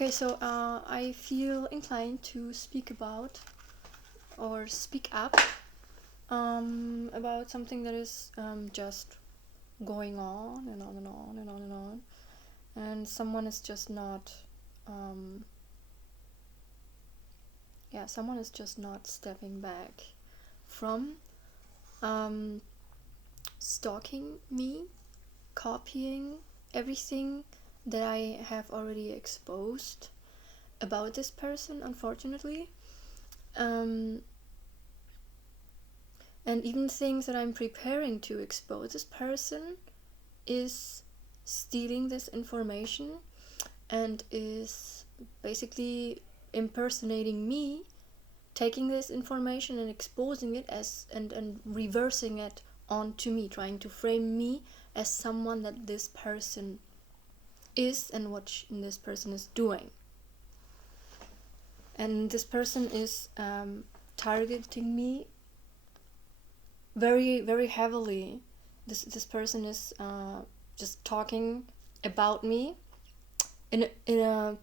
Okay, so I feel inclined to speak about or speak up about something that is just going on and on and on and on and on, and someone is just not, someone is just not stepping back from stalking me, copying everything that I have already exposed about this person, unfortunately. And even things that I'm preparing to expose. This person is stealing this information and is basically impersonating me, taking this information and exposing it as and reversing it onto me, trying to frame me as someone that this person is and what this person is doing. And this person is targeting me very, very heavily. This person is just talking about me in a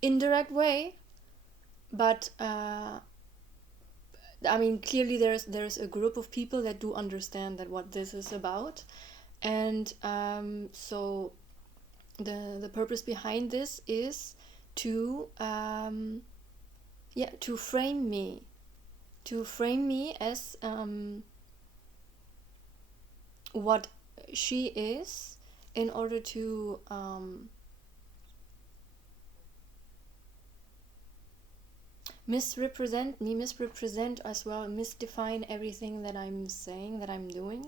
indirect way, but clearly there's a group of people that do understand that what this is about, and so the purpose behind this is to frame me as what she is, in order to misrepresent as well, misdefine everything that I'm saying, that I'm doing,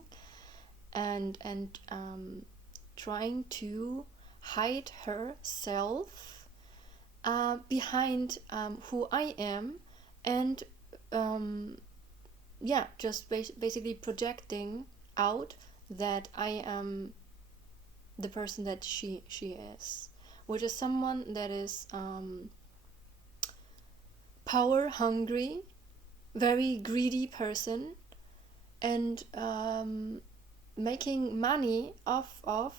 and trying to hide herself behind who I am, and just basically projecting out that I am the person that she is, which is someone that is power hungry, very greedy person, and making money off of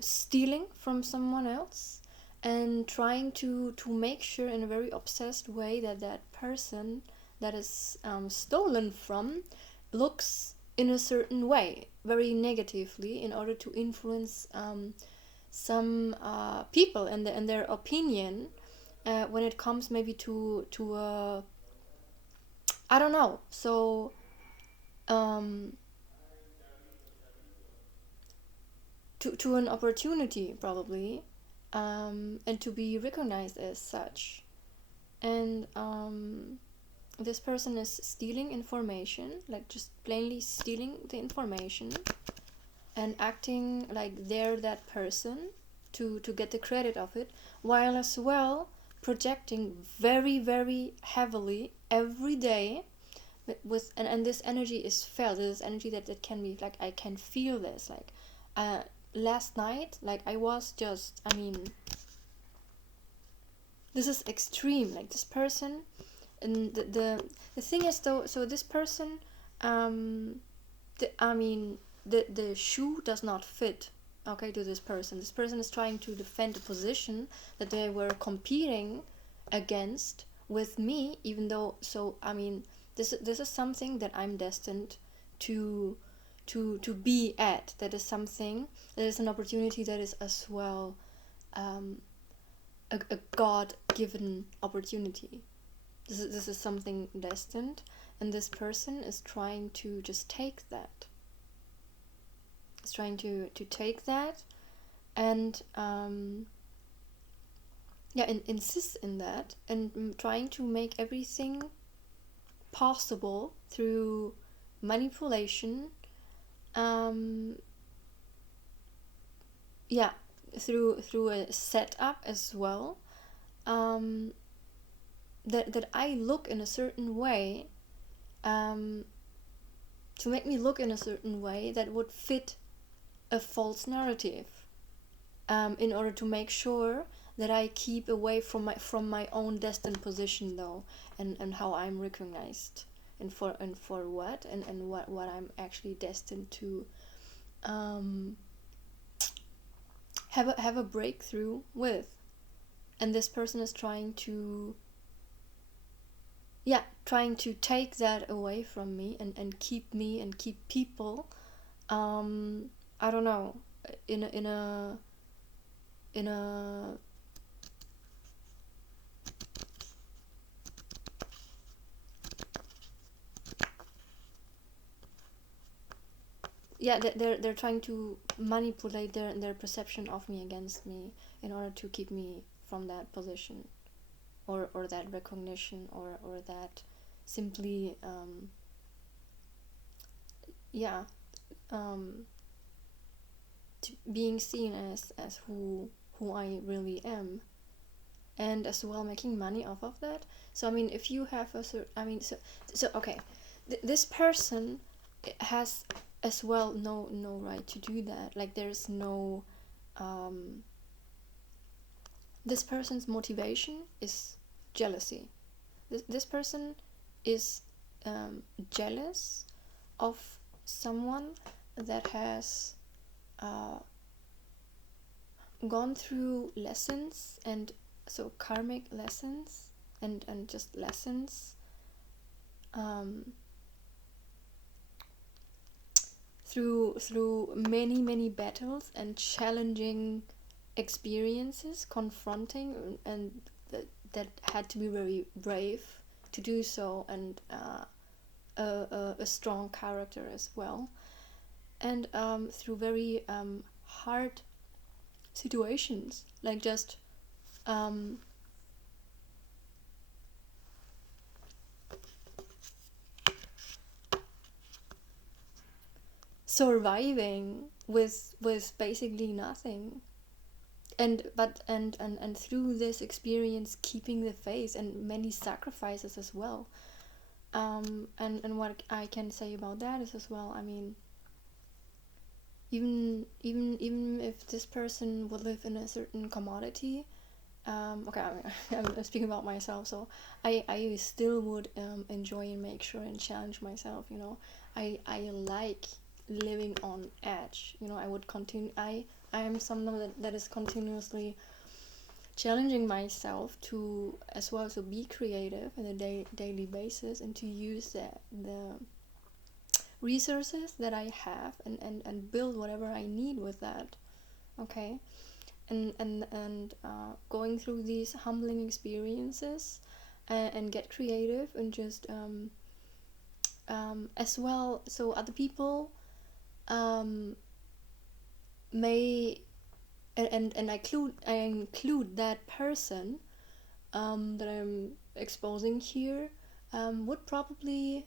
stealing from someone else, and trying to make sure in a very obsessed way that person that is stolen from looks in a certain way, very negatively, in order to influence some people and their opinion when it comes maybe to I don't know, so to an opportunity probably, and to be recognized as such. And this person is stealing information, like just plainly stealing the information, and acting like they're that person to get the credit of it, while as well projecting very, very heavily every day with and this energy is felt. This energy that can be like, I can feel this, like last night, like I was just, this is extreme, like this person. And the thing is though, so this person, the shoe does not fit, okay, to this person. This person is trying to defend a position that they were competing against with me, even though, so this is something that I'm destined to be at. That is something, that is an opportunity that is as well a God-given opportunity. This is something destined, and this person is trying to just take that. It's trying to take that and insist in that, and trying to make everything possible through manipulation, through a setup as well, that I look in a certain way, to make me look in a certain way that would fit a false narrative, in order to make sure that I keep away from my own destined position though, and how I'm recognized, and for what, and what I'm actually destined to have a breakthrough with. and this person is trying to take that away from me, and keep me and keep people, I don't know, in a yeah, they're trying to manipulate their perception of me against me in order to keep me from that position, or that recognition, or that simply yeah um being seen as who I really am, and as well making money off of that. So I mean, if you have a certain, I mean, so okay, this person has as well no right to do that. Like, there's no um this person's motivation is jealousy. This person is jealous of someone that has uh, gone through lessons, and so karmic lessons, and just lessons, um, through many battles and challenging experiences, confronting, and that had to be very brave to do so, and a strong character as well, and through very hard situations, like just um, surviving with basically nothing, and through this experience keeping the faith, and many sacrifices as well. And what I can say about that is as well, I mean, even if this person would live in a certain commodity, okay, I'm speaking about myself, so I still would enjoy and make sure and challenge myself, I like living on edge, I would continue, I am someone that is continuously challenging myself to as well to be creative on a daily basis, and to use the resources that I have, and build whatever I need with that. Okay, and going through these humbling experiences, and get creative, and just as well, so other people may, and I include that person that I'm exposing here, would probably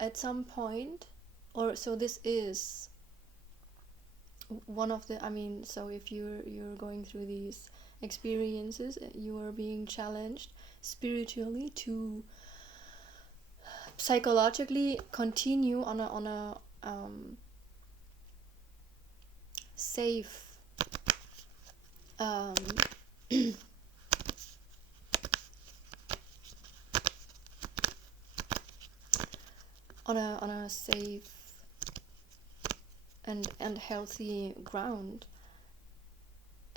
at some point, or so this is one of the, I mean, so if you're going through these experiences, you are being challenged spiritually to psychologically continue on a safe um, on a safe and healthy ground.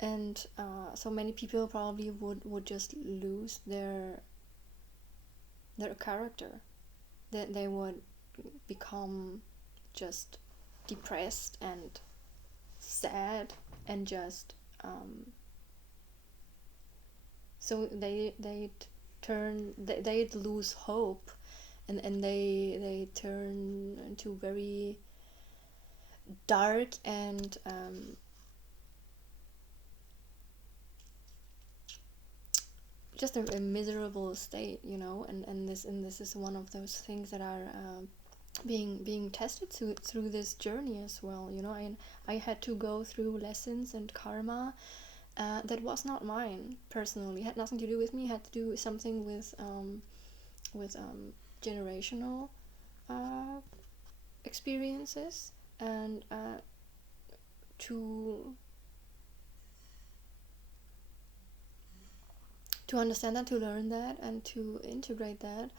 And so many people probably would just lose their character, that they would become just depressed and sad, and just so they'd lose hope, and they turn into very dark, and just a miserable state, and this is one of those things that are being tested through this journey as well. I had to go through lessons and karma that was not mine personally. It had nothing to do with me. It had to do something with generational experiences, and to understand that, to learn that, and to integrate that,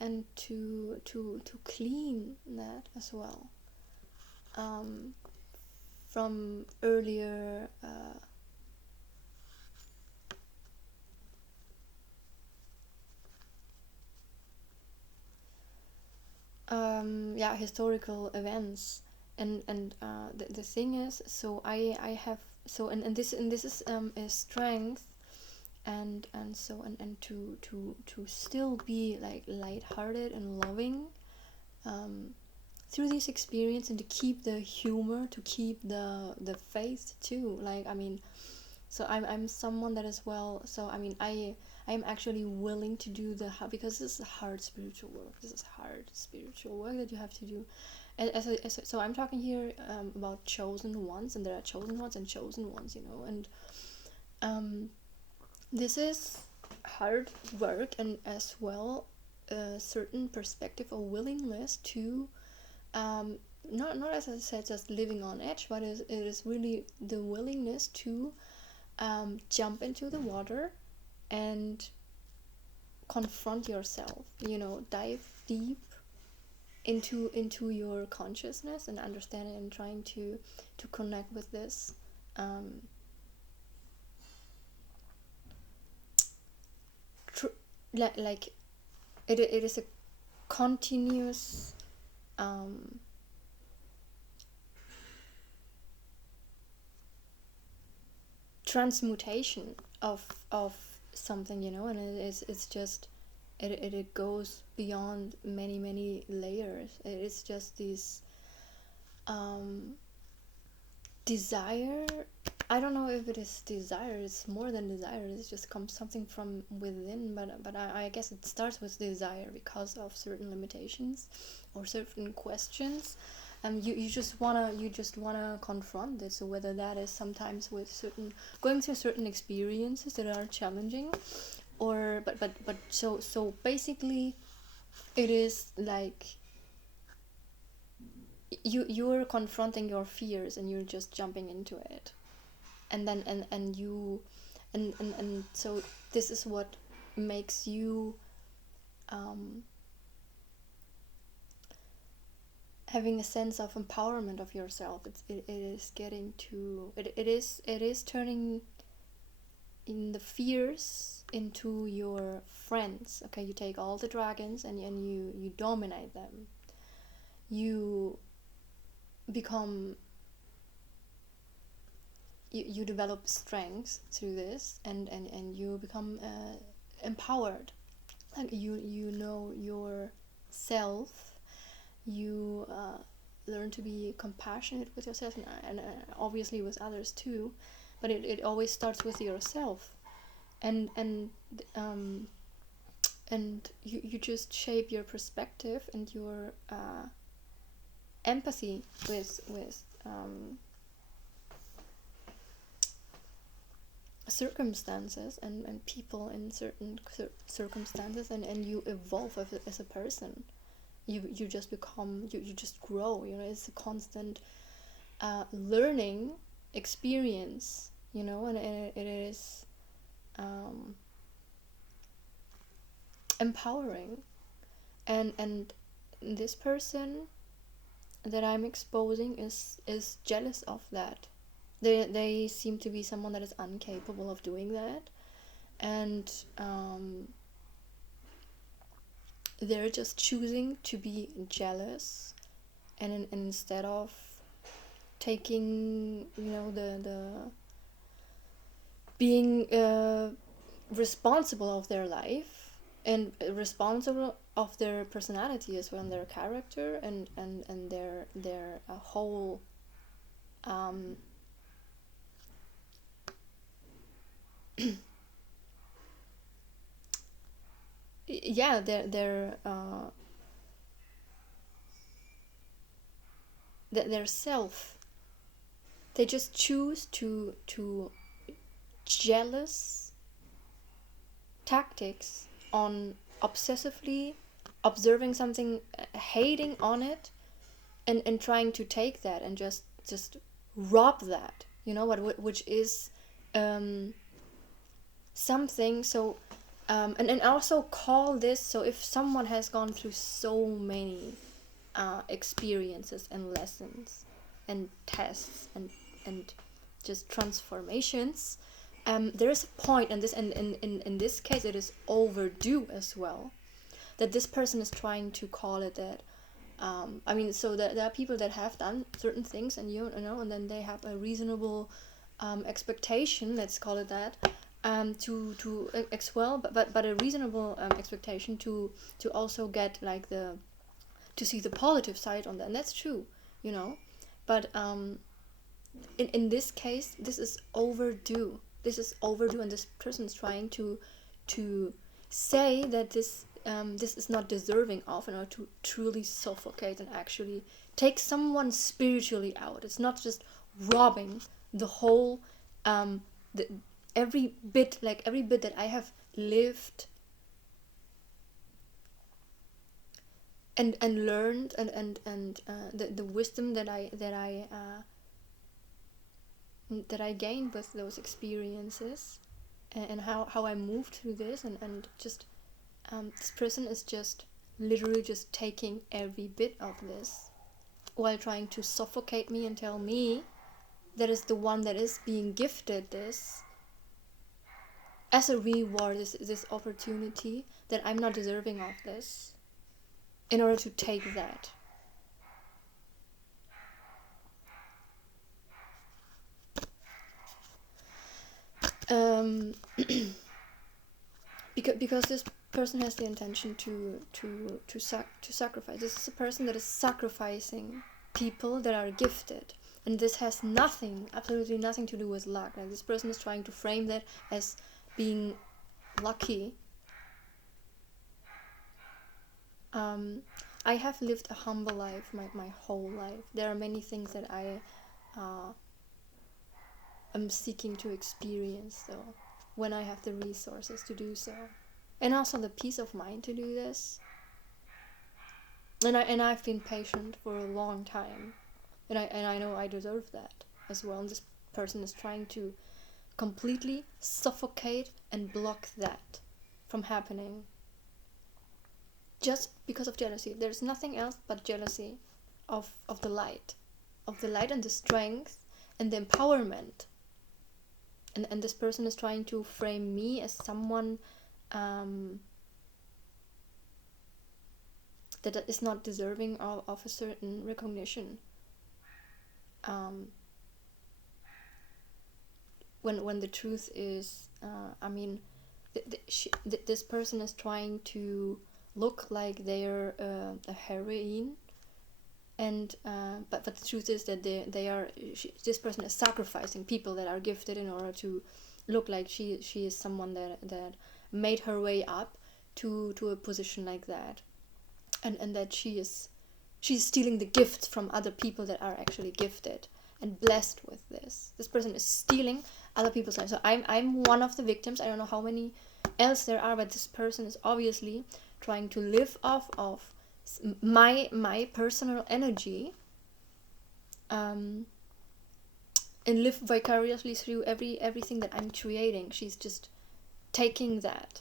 and to clean that as well, from earlier historical events. And the thing is, so I have, so and this is a strength, and to still be like lighthearted and loving, um, through this experience, and to keep the humor, to keep the faith too. Like, I mean, so I'm someone that is, well, so I mean, I'm actually willing to do because this is hard spiritual work. This is hard spiritual work that you have to do. So I'm talking here, about chosen ones, and there are chosen ones and chosen ones, and um, this is hard work, and as well a certain perspective or willingness to, not as I said, just living on edge, but it is really the willingness to, jump into the water and confront yourself, dive deep into your consciousness and understand it, and trying to connect with this, like it is a continuous, transmutation of something, and it's just, it goes beyond many layers. It's just this, desire. I don't know if it is desire. It's more than desire. It's just comes something from within. But I guess it starts with desire because of certain limitations or certain questions. You just wanna confront it. So whether that is sometimes with going through certain experiences that are challenging, or but so basically, it is like you're confronting your fears, and you're just jumping into it, and then and you and so this is what makes you, having a sense of empowerment of yourself. It is getting to it is turning in the fears into your friends. Okay, you take all the dragons, and you dominate them. You become, you develop strength through this, and you become, empowered. Like, you know yourself. You, learn to be compassionate with yourself, and obviously with others too, but it always starts with yourself. And and you just shape your perspective and your, empathy with circumstances and people in certain circumstances, and you evolve as a person. You just become, you just grow. It's a constant, learning experience, and it is, empowering. And this person that I'm exposing is jealous of that. They seem to be someone that is incapable of doing that, and, they're just choosing to be jealous, and instead of taking, the being, responsible of their life, and responsible of their personality as well, and their character, and their whole, yeah, their self. They just choose to jealous tactics on obsessively observing something, hating on it, and trying to take that and just rob that, which is, something. So, and also call this, so if someone has gone through so many, experiences and lessons and tests and just transformations, there is a point, and in this case it is overdue as well, that this person is trying to call it that, I mean, so there are people that have done certain things, and you know, and then they have a reasonable expectation, let's call it that, to well, but a reasonable expectation to also get like to see the positive side on that, and that's true, you know. But in this case, this is overdue. This is overdue, and this person is trying to say that this is not deserving of, in order to truly suffocate and actually take someone spiritually out. It's not just robbing the whole, the every bit that I have lived and learned, and the wisdom that I gained with those experiences, and how I moved through this, and just this person is just literally just taking every bit of this while trying to suffocate me and tell me that is the one that is being gifted this as a reward, this opportunity, that I'm not deserving of this, in order to take that. Because this person has the intention to sacrifice. This is a person that is sacrificing people that are gifted, and this has absolutely nothing to do with luck. Like, this person is trying to frame that as being lucky. I have lived a humble life my whole life. There are many things that I am seeking to experience, though, when I have the resources to do so, and also the peace of mind to do this. And I've been patient for a long time, and I know I deserve that as well. And this person is trying to completely suffocate and block that from happening, just because of jealousy. There's nothing else but jealousy of the light, and the strength and the empowerment. And this person is trying to frame me as someone that is not deserving of a certain recognition. When the truth is, I mean, this person is trying to look like they're a heroine, and but the truth is that this person is sacrificing people that are gifted in order to look like she is someone that made her way up to a position like that, and that she's stealing the gifts from other people that are actually gifted and blessed with this. This person is stealing other people's lives. So I'm one of the victims. I don't know how many else there are, but this person is obviously trying to live off of my personal energy, and live vicariously through everything that I'm creating. She's just taking that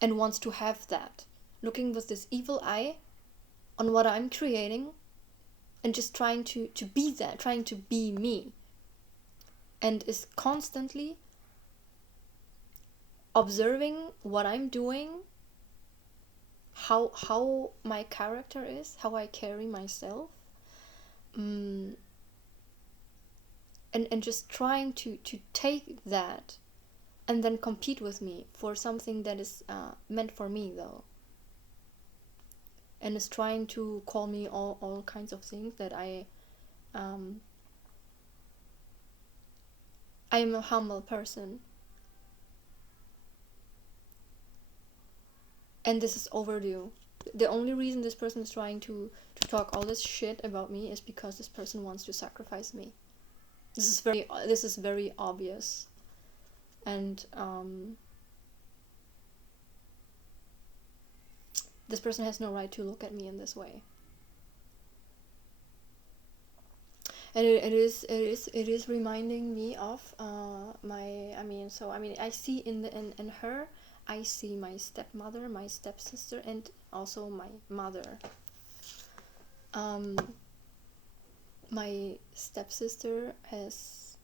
and wants to have that, looking with this evil eye on what I'm creating, and just trying to be that, trying to be me, and is constantly observing what I'm doing, how my character is, how I carry myself, and just trying to take that and then compete with me for something that is meant for me, though, and is trying to call me all kinds of things that I am a humble person. And this is overdue. The only reason this person is trying to talk all this shit about me is because this person wants to sacrifice me. This is very obvious. And this person has no right to look at me in this way. And it is reminding me of I see in her, I see my stepmother, my stepsister, and also my mother. My stepsister has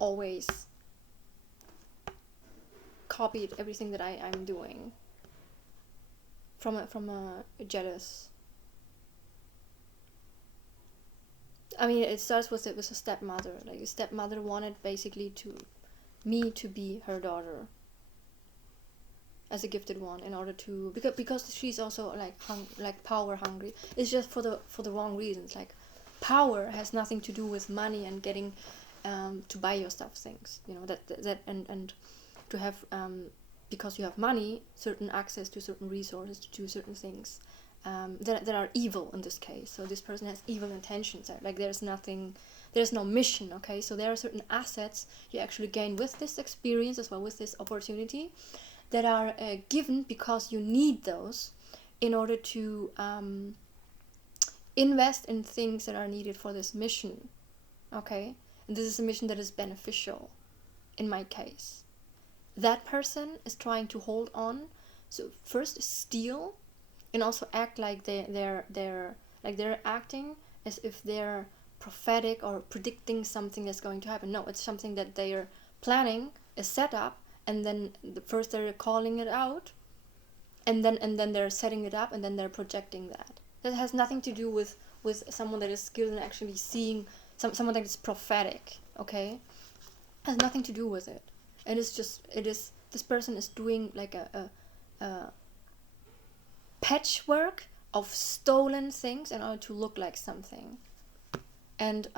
always copied everything that I'm doing from a jealous I mean, it starts with a stepmother. Like, a stepmother wanted basically me to be her daughter as a gifted one, in order to, because she's also like power hungry. It's just for the wrong reasons. Like, power has nothing to do with money and getting to buy your stuff things. That and to have because you have money, certain access to certain resources, to certain things that are evil in this case. So this person has evil intentions. Like, there's no mission. Okay, so there are certain assets you actually gain with this experience as well, with this opportunity, that are given because you need those in order to invest in things that are needed for this mission. Okay, and this is a mission that is beneficial. In my case, that person is trying to hold on. So first steal, and also act like they're acting as if they're prophetic or predicting something that's going to happen. No, it's something that they're planning, is set up, and then first they're calling it out, and then they're setting it up, and then they're projecting that. That has nothing to do with someone that is skilled in actually seeing someone that is prophetic. Okay, has nothing to do with it. And this person is doing like a patchwork of stolen things in order to look like something. And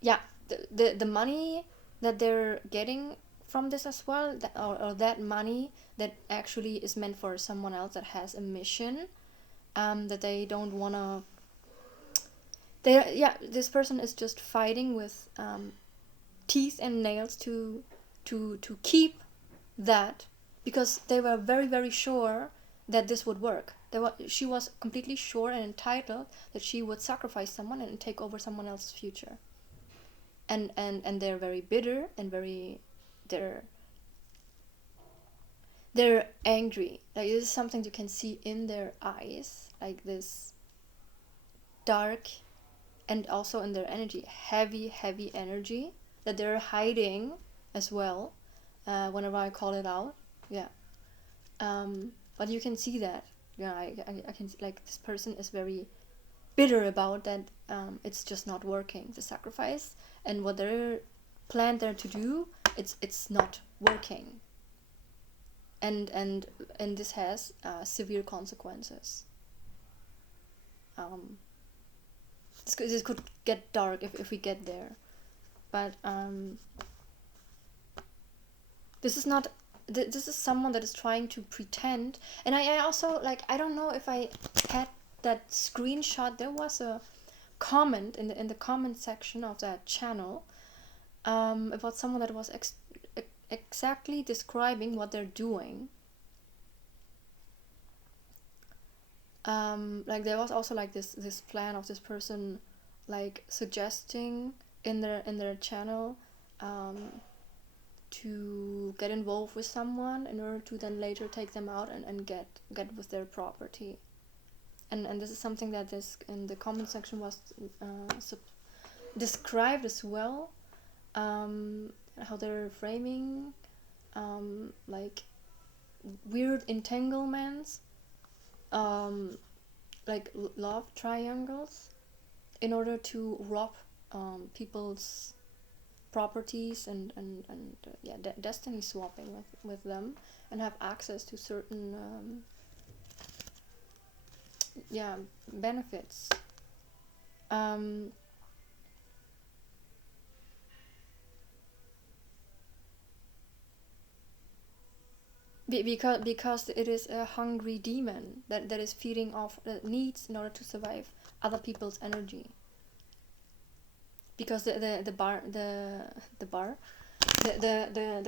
yeah, the money that they're getting from this as well, or that money that actually is meant for someone else that has a mission, that they don't want to. This person is just fighting with teeth and nails to keep that, because they were very, very sure that this would work. She was completely sure and entitled that she would sacrifice someone and take over someone else's future. And they're very bitter, and they're angry. Like, this is something you can see in their eyes, like this dark, and also in their energy, heavy energy that they're hiding as well, whenever I call it out. Yeah. But you can see that. Yeah, I can, like, this person is very bitter about that. It's just not working, the sacrifice, and what they're planned there to do, it's not working. And this has severe consequences. This could get dark if we get there, but this is not. This is someone that is trying to pretend. And I also, like, I don't know if I had that screenshot. There was a comment in the comment section of that channel about someone that was exactly describing what they're doing. Like, there was also like this plan of this person, like, suggesting in their channel to get involved with someone in order to then later take them out and get with their property. And this is something that this in the comment section was described as well, how they're framing like weird entanglements, like love triangles, in order to rob people's properties and destiny swapping with them, and have access to certain benefits. Because it is a hungry demon that is feeding off, that needs in order to survive, other people's energy. Because the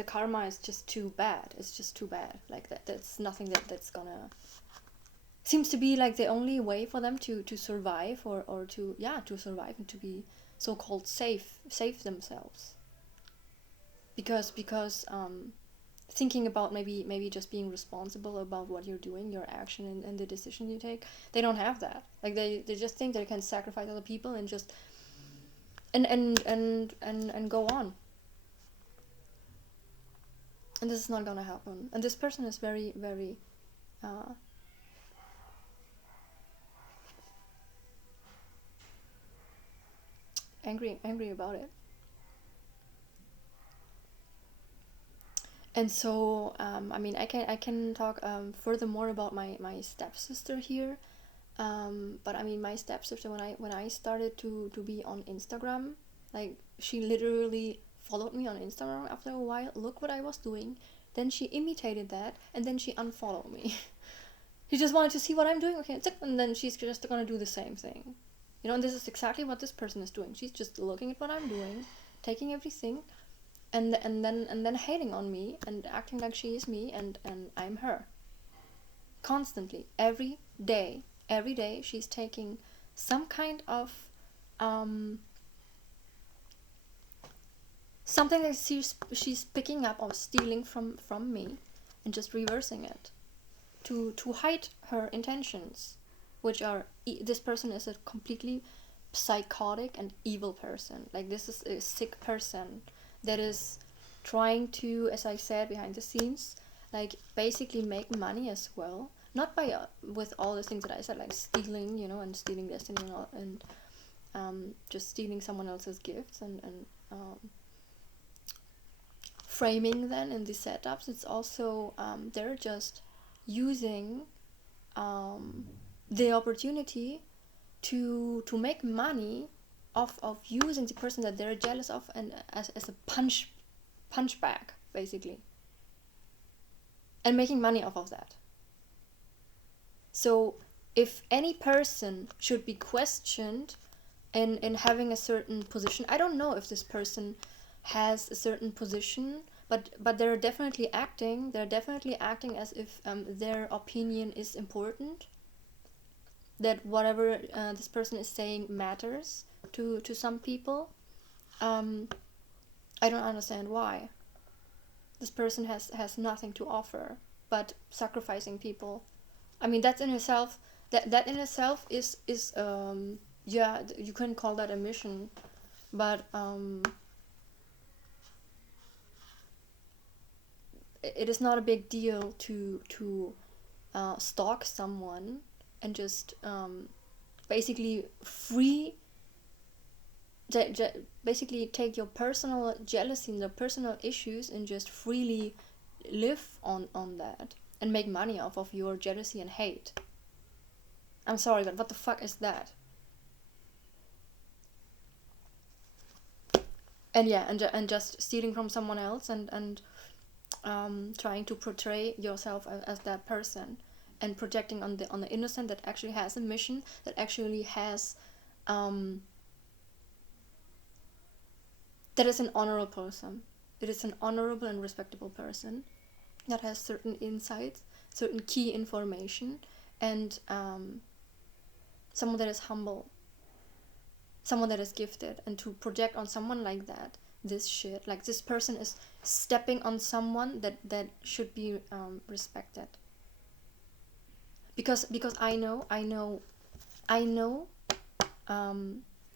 karma is just too bad. It's just too bad. Like, that's nothing that's gonna, seems to be like the only way for them to survive, or to survive and to be so-called safe themselves. Because thinking about maybe just being responsible about what you're doing, your action, and the decision you take, they don't have that. Like, they just think they can sacrifice other people and just and go on. And this is not gonna happen. And this person is very, very angry about it. And so I can talk furthermore about my stepsister here. But I mean, my stepsister, when I started to be on Instagram, like, she literally followed me on Instagram after a while, look what I was doing, then she imitated that, and then she unfollowed me. She just wanted to see what I'm doing, okay, and then she's just gonna do the same thing. And this is exactly what this person is doing. She's just looking at what I'm doing, taking everything, and then hating on me and acting like she is me and I'm her. Constantly, every day she's taking some kind of something that she's picking up or stealing from me, and just reversing it to hide her intentions, which are this person is a completely psychotic and evil person. Like, this is a sick person that is trying to, as I said, behind the scenes, like, basically make money as well, not by with all the things that I said, like stealing, and stealing destiny and all, and just stealing someone else's gifts and framing them in these setups. It's also they're just using the opportunity to make money of using the person that they're jealous of, and as a punch bag, basically, and making money off of that. So if any person should be questioned in having a certain position, I don't know if this person has a certain position, but they're definitely acting as if their opinion is important, that whatever this person is saying matters to some people. I don't understand why. This person has nothing to offer but sacrificing people. I mean, that in itself is yeah, you can call that a mission, but it is not a big deal to stalk someone and just basically basically take your personal jealousy and the personal issues and just freely live on that and make money off of your jealousy and hate. I'm sorry, but what the fuck is that? And yeah, and just stealing from someone else and trying to portray yourself as that person, and projecting on the innocent that actually has a mission, that actually has that is an honorable person. It is an honorable and respectable person that has certain insights, certain key information, and someone that is humble, someone that is gifted. And to project on someone like that this shit, like, this person is stepping on someone that should be respected, because I know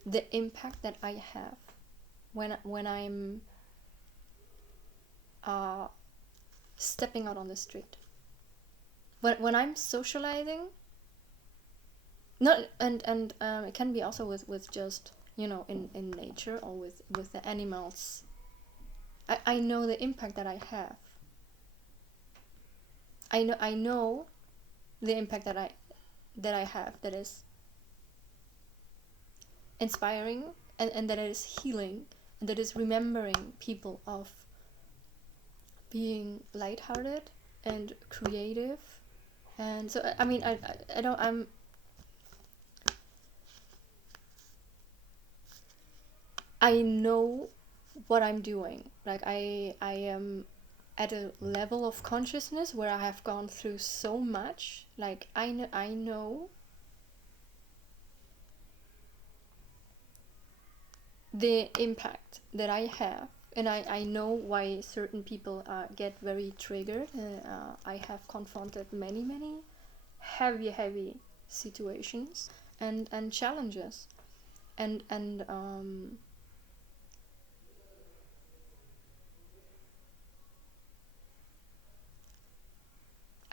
the impact that I have when I'm stepping out on the street, when I'm socializing. Not and it can be also with just in nature, or with the animals. I know the impact that I have. I know the impact that I have, that is inspiring, and that it is healing, and that is remembering people of being lighthearted and creative. And so I mean, I don't I know what I'm doing. Like, I am at a level of consciousness where I have gone through so much. Like, I know the impact that I have, and I know why certain people get very triggered. I have confronted many heavy situations and challenges, and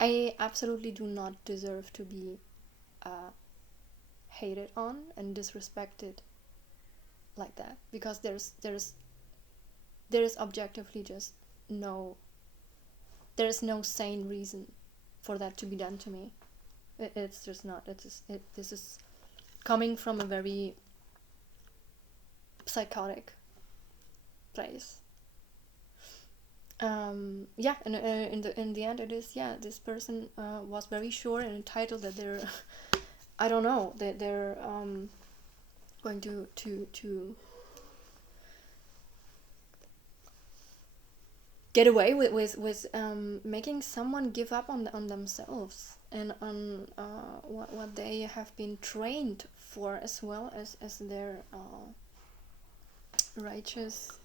I absolutely do not deserve to be hated on and disrespected like that, because there is objectively just no there is no sane reason for that to be done to me. It's just not. This is coming from a very psychotic place. Yeah, and in the end, it is, yeah. This person was very sure and entitled that they're, I don't know, that they're going to get away with making someone give up on themselves and on what they have been trained for, as well as their righteous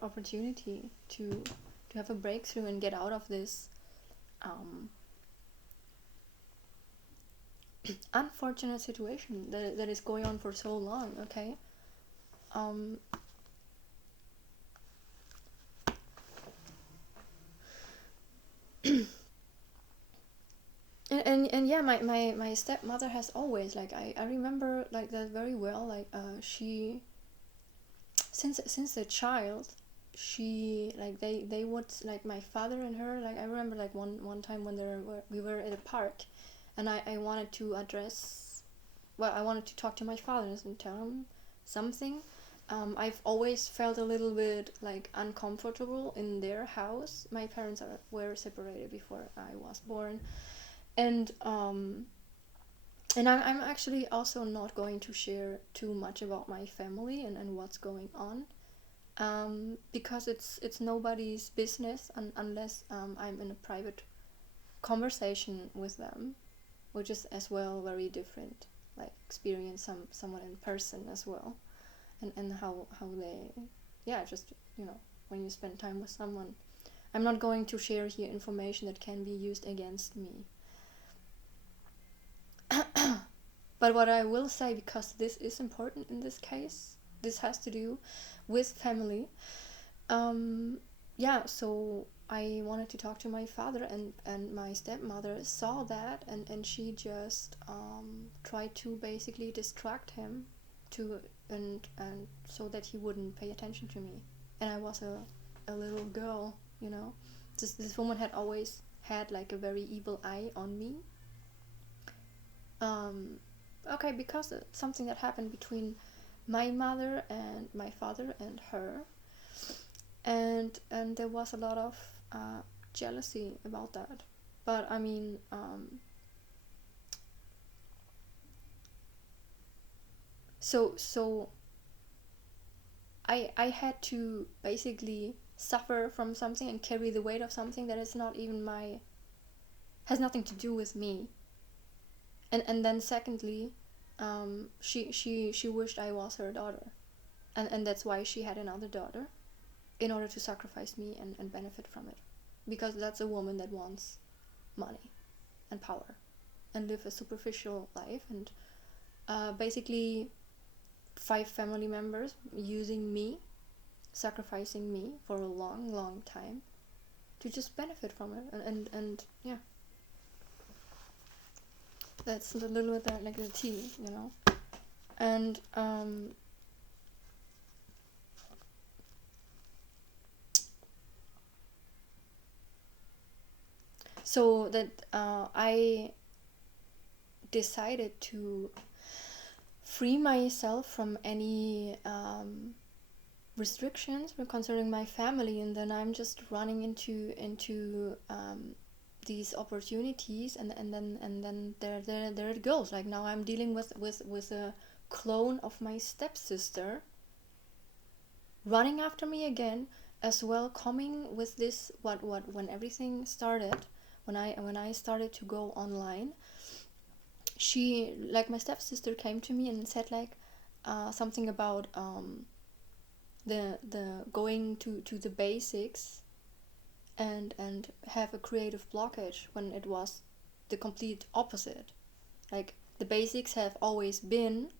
opportunity to have a breakthrough and get out of this unfortunate situation that is going on for so long. Okay. And yeah, my stepmother has always, like, I remember like that very well, like she, since a child, she, like, they would, like, my father and her, like, I remember like one time when we were at a park, and I wanted to address, well, I wanted to talk to my father and tell him something. I've always felt a little bit like uncomfortable in their house. My parents were separated before I was born, and I'm actually also not going to share too much about my family and what's going on, because it's nobody's business unless I'm in a private conversation with them, which is as well very different, like experience someone in person as well, and how they, yeah, just, when you spend time with someone. I'm not going to share here information that can be used against me. But what I will say, because this is important in this case, this has to do with family. Yeah, so I wanted to talk to my father, and my stepmother saw that, and she just tried to basically distract him and so that he wouldn't pay attention to me. And I was a little girl, this woman had always had like a very evil eye on me. Okay, because it's something that happened between my mother and my father and her, and there was a lot of jealousy about that. But I mean, so I had to basically suffer from something and carry the weight of something that is not even has nothing to do with me. And then secondly, she wished I was her daughter, and that's why she had another daughter, in order to sacrifice me and benefit from it, because that's a woman that wants money and power and live a superficial life, and basically 5 family members using me, sacrificing me for a long time to just benefit from it, and yeah, that's a little bit like the tea, and so that I decided to free myself from any restrictions concerning my family, and then I'm just running into these opportunities, and then there it goes. Like, now I'm dealing with a clone of my stepsister running after me again, as well, coming with this, when everything started, when I started to go online, she, like, my stepsister came to me and said, like, something about the going to the basics and have a creative blockage, when it was the complete opposite. Like, the basics have always been,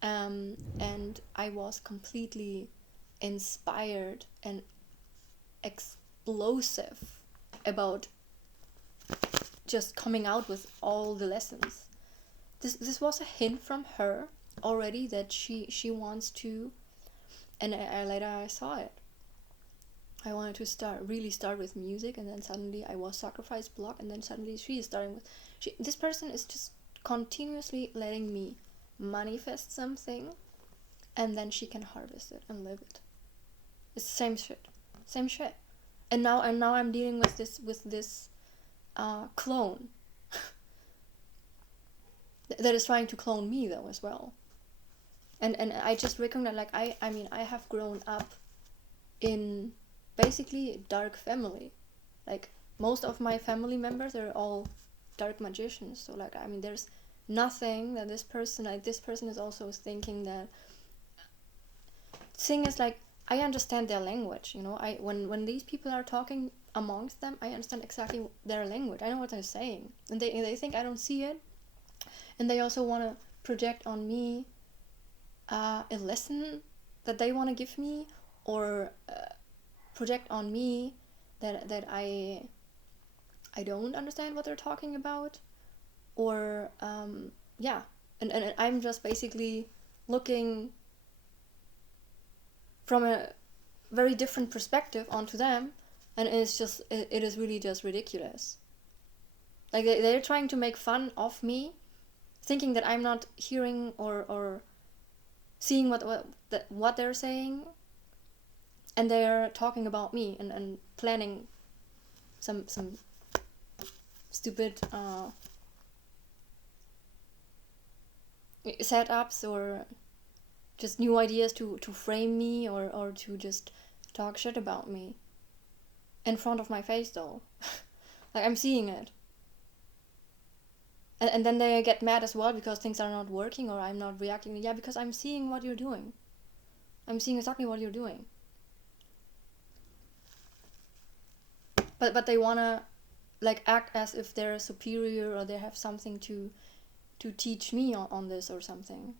and I was completely inspired and explosive about just coming out with all the lessons. This was a hint from her already, that she wants to And later I saw it. I wanted to start with music, and then suddenly I was sacrifice block, and then suddenly she is starting with. This person is just continuously letting me manifest something, and then she can harvest it and live it. It's the same shit. And now I'm dealing with this clone that is trying to clone me though as well. And I just recognize, like, I mean, I have grown up in basically a dark family. Like, most of my family members are all dark magicians. So, like, I mean, there's nothing that this person is also thinking that. Thing is, like, I understand their language, you know. When these people are talking amongst them, I understand exactly their language. I know what they're saying, and they think I don't see it, and they also want to project on me a lesson that they want to give me, or project on me that I don't understand what they're talking about, or yeah, and I'm just basically looking from a very different perspective onto them, and it is really just ridiculous. Like, they're trying to make fun of me, thinking that I'm not hearing or seeing what they're saying, and they're talking about me and planning some stupid setups, or just new ideas to frame me, or to just talk shit about me in front of my face though. Like, I'm seeing it. And then they get mad as well because things are not working or I'm not reacting. Yeah, because I'm seeing what you're doing. I'm seeing exactly what you're doing. But they wanna, like, act as if they're superior, or they have something to teach me on this or something.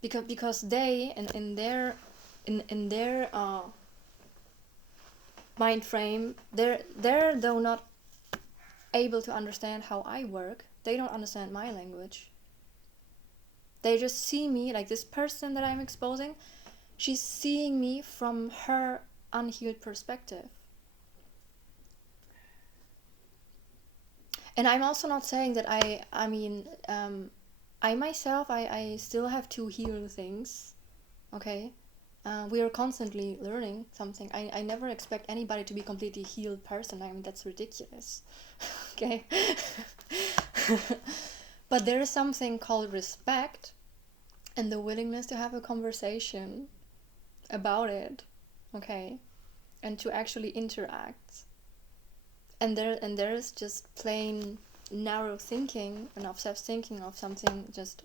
Because they in their mind frame, they're though not able to understand how I work. They don't understand my language. They just see me, like, this person that I'm exposing, she's seeing me from her unhealed perspective. And I'm also not saying that I mean, I myself, I still have to heal things, okay? We are constantly learning something. I never expect anybody to be a completely healed person. I mean, that's ridiculous. Okay? But there is something called respect and the willingness to have a conversation about it, okay? And to actually interact. And there is just plain narrow thinking and obsessed thinking of something, just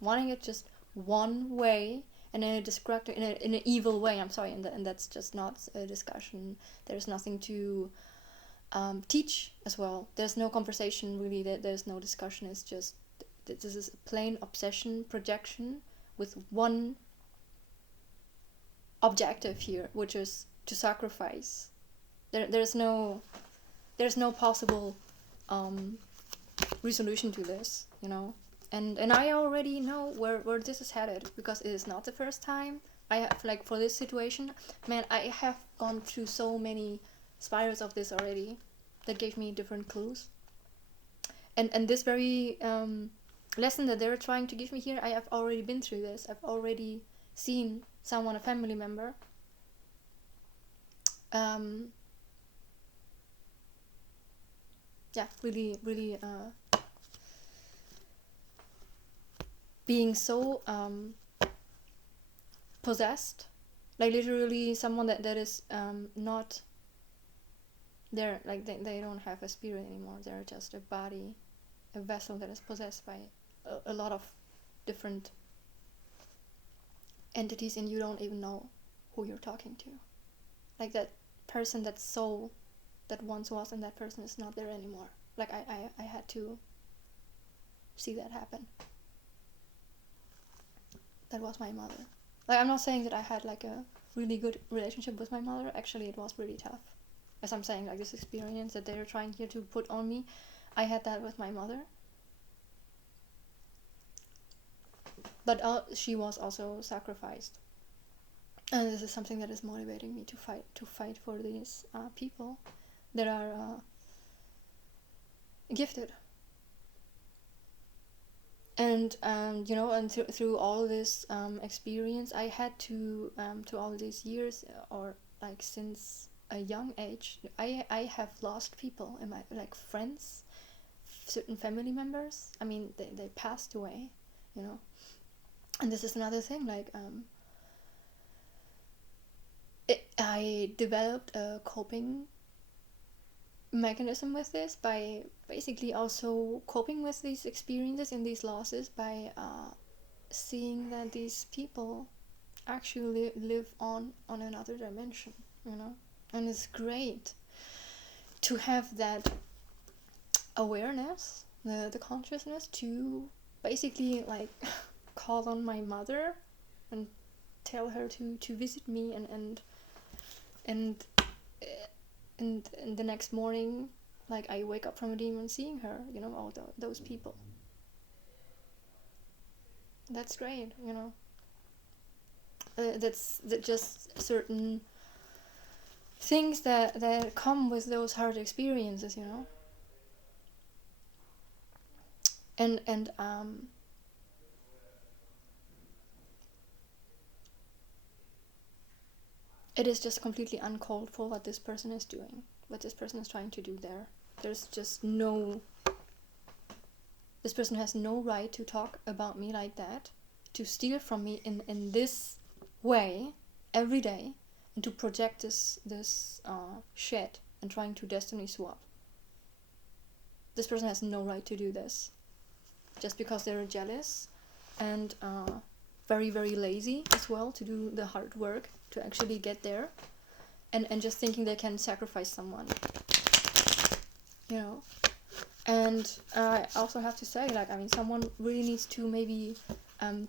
wanting it just one way, and in a destructive, in an evil way. I'm sorry, and that's just not a discussion. There's nothing to teach as well. There's no conversation really. There's no discussion. It's just, this is plain obsession, projection, with one objective here, which is to sacrifice. There's no possible resolution to this, you know. And I already know where this is headed, because it is not the first time I have, like, for this situation, man, I have gone through so many spirals of this already that gave me different clues. And this very lesson that they're trying to give me here, I have already been through this. I've already seen someone, a family member, really being so possessed, like, literally someone that is not there, like, they don't have a spirit anymore. They're just a body, a vessel that is possessed by a lot of different entities, and you don't even know who you're talking to. Like, that person, that soul that once was, and that person is not there anymore. Like, I had to see that happen. That was my mother. Like, I'm not saying that I had, like, a really good relationship with my mother. Actually, it was really tough. As I'm saying, like, this experience that they're trying here to put on me, I had that with my mother. but she was also sacrificed, and this is something that is motivating me to fight for these people that are gifted. And and through all this experience I had to all these years, or like since a young age, I have lost people in my, like, friends, certain family members. I mean, they passed away, and this is another thing, like, I developed a coping mechanism with this by basically also coping with these experiences and these losses by seeing that these people actually live on another dimension, and it's great to have that awareness, the consciousness, to basically, like, call on my mother and tell her to visit me, and the next morning, like, I wake up from a dream and seeing her, all those people. That's great, that's just certain things that come with those hard experiences, and it is just completely uncalled for what this person is doing, what this person is trying to do there. There's just this person has no right to talk about me like that, to steal from me in this way every day, and to project this shit and trying to destiny swap. This person has no right to do this, just because they're jealous and very, very lazy as well to do the hard work to actually get there, and just thinking they can sacrifice someone, And I also have to say, like, I mean, someone really needs to maybe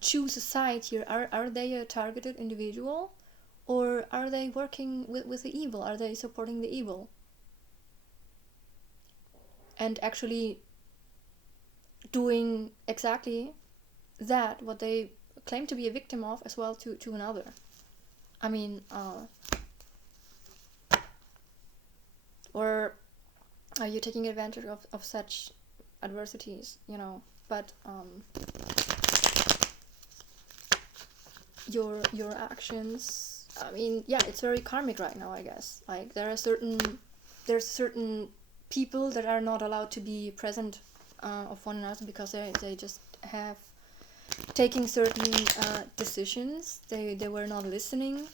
choose a side here. Are they a targeted individual, or are they working with the evil? Are they supporting the evil? And actually doing exactly that, what they claim to be a victim of, as well to another. I mean, or are you taking advantage of such adversities, but your actions, I mean, yeah, it's very karmic right now, I guess. Like, there's certain people that are not allowed to be present of one another, because they just have taking certain decisions. They were not listening.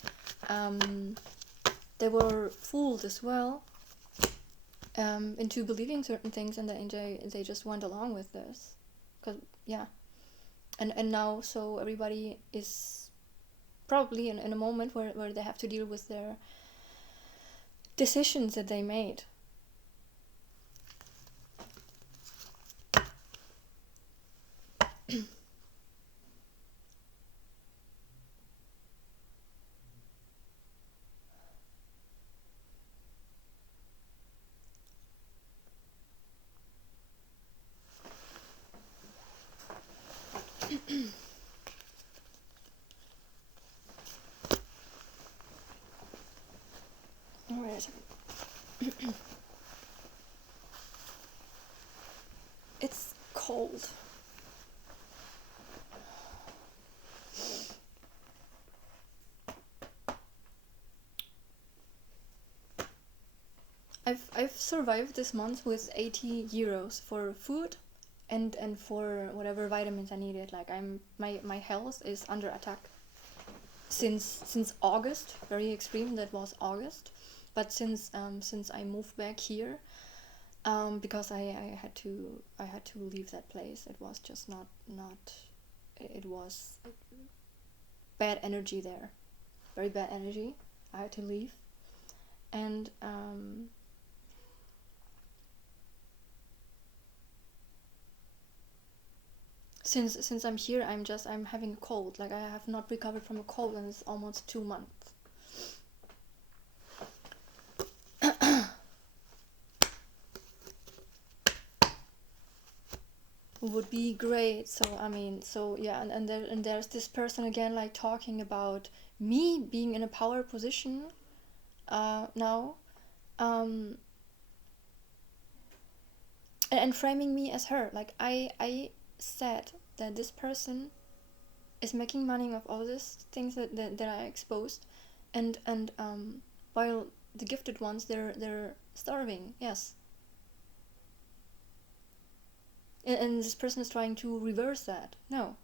They were fooled as well into believing certain things, and they just went along with this, because and now, so everybody is probably in a moment where they have to deal with their decisions that they made. Wait a second. It's cold. I've survived this month with 80 euros for food and for whatever vitamins I needed. Like, my health is under attack since August. Very extreme, that was August. But since I moved back here, because I had to leave that place. It was just not it was bad energy there, very bad energy. I had to leave, and since I'm here, I'm having a cold. Like, I have not recovered from a cold, and it's almost 2 months. would be great. So I mean, so yeah, and there's this person again, like talking about me being in a power position now, um, and framing me as her. Like I said that this person is making money of all these things that I exposed, and while the gifted ones, they're starving. Yes. And this person is trying to reverse that. No.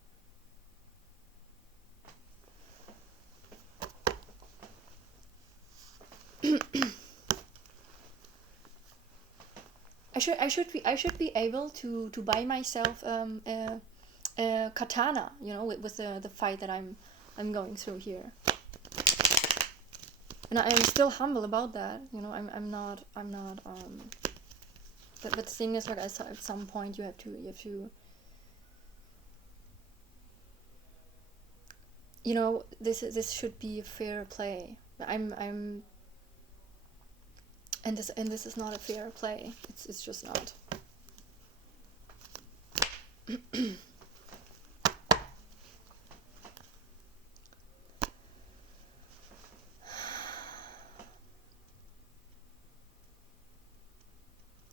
I should be able to buy myself a katana, with the fight that I'm going through here. And I am still humble about that. I'm not but the thing is, like, at some point you have to this should be a fair play. I'm and this is not a fair play. It's just not.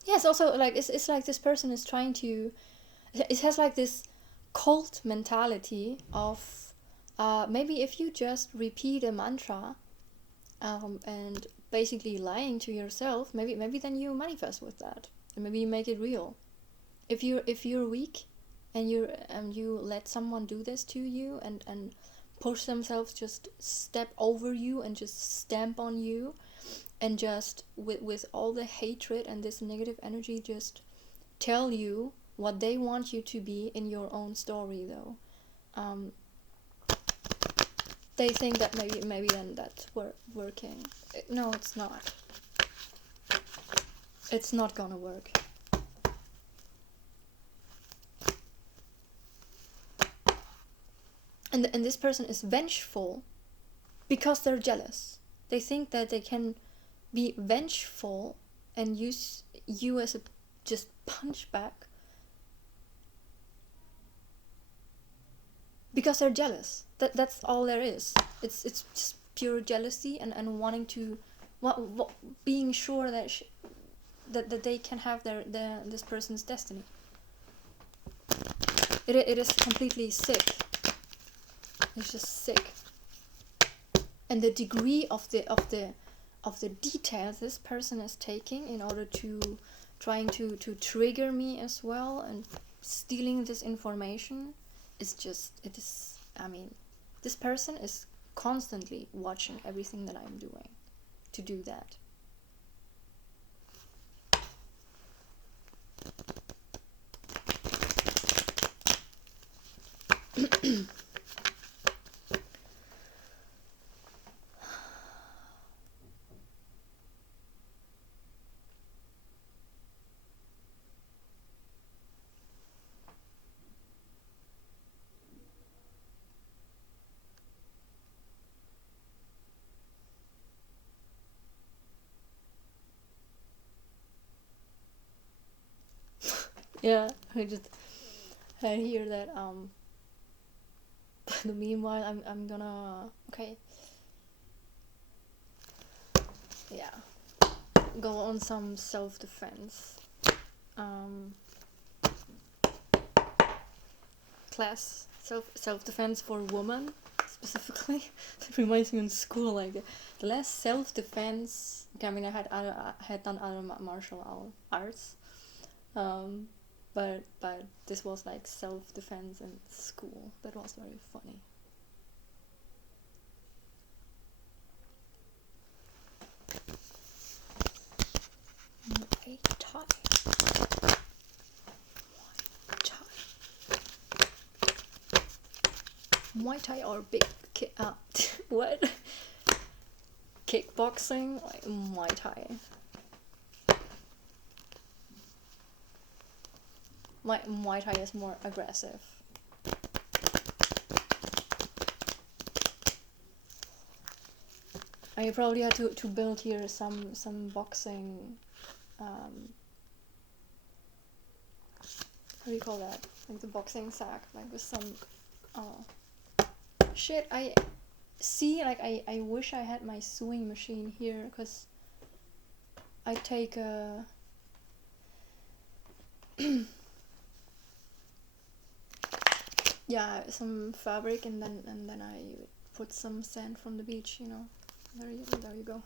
Yes, also, like, it's like this person is trying to, it has like this cult mentality of maybe if you just repeat a mantra, and basically lying to yourself, maybe then you manifest with that, and maybe you make it real. If you're weak, and you let someone do this to you, and push themselves, just step over you and just stamp on you, and just with all the hatred and this negative energy, just tell you what they want you to be in your own story, though, they think that maybe then that's working. No, it's not. It's not gonna work. And this person is vengeful because they're jealous. They think that they can be vengeful and use you as a just punchback because they're jealous. That's all there is. It's just pure jealousy and wanting to, being sure that that they can have this person's destiny. It is completely sick. It's just sick. And the degree of the details this person is taking in order to trying to trigger me as well, and stealing this information is just, this person is constantly watching everything that I'm doing to do that. Yeah, I hear that. But meanwhile, I'm gonna, okay, yeah, go on some self-defense class, self-defense for women specifically. That reminds me in school, like the last self-defense. Okay, I had done other martial arts, but this was like self-defense in school. That was very funny. Muay Thai. Muay Thai or big what? Kickboxing, like Muay Thai. Muay Thai is more aggressive. I probably had to build here some boxing do you call that? Like the boxing sack, like with some shit. I see, like I wish I had my sewing machine here, because I take a yeah, some fabric, and then I put some sand from the beach, you know. There you go.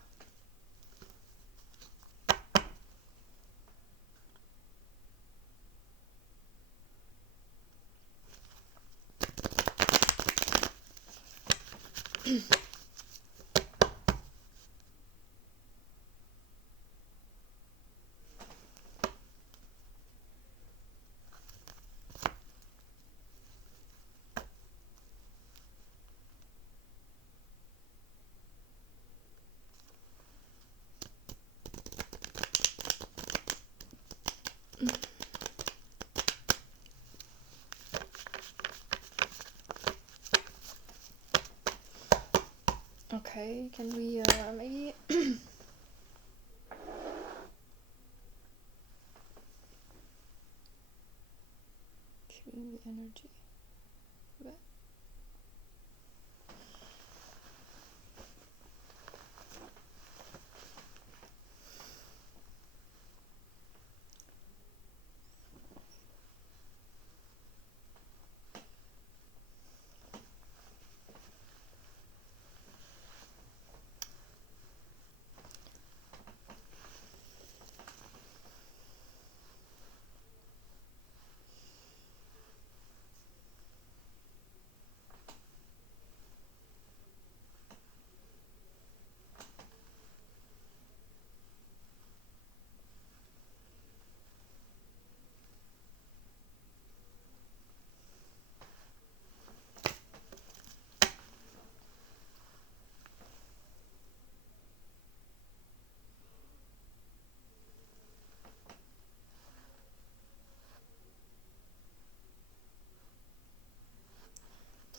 Okay, can we maybe clean the energy a bit?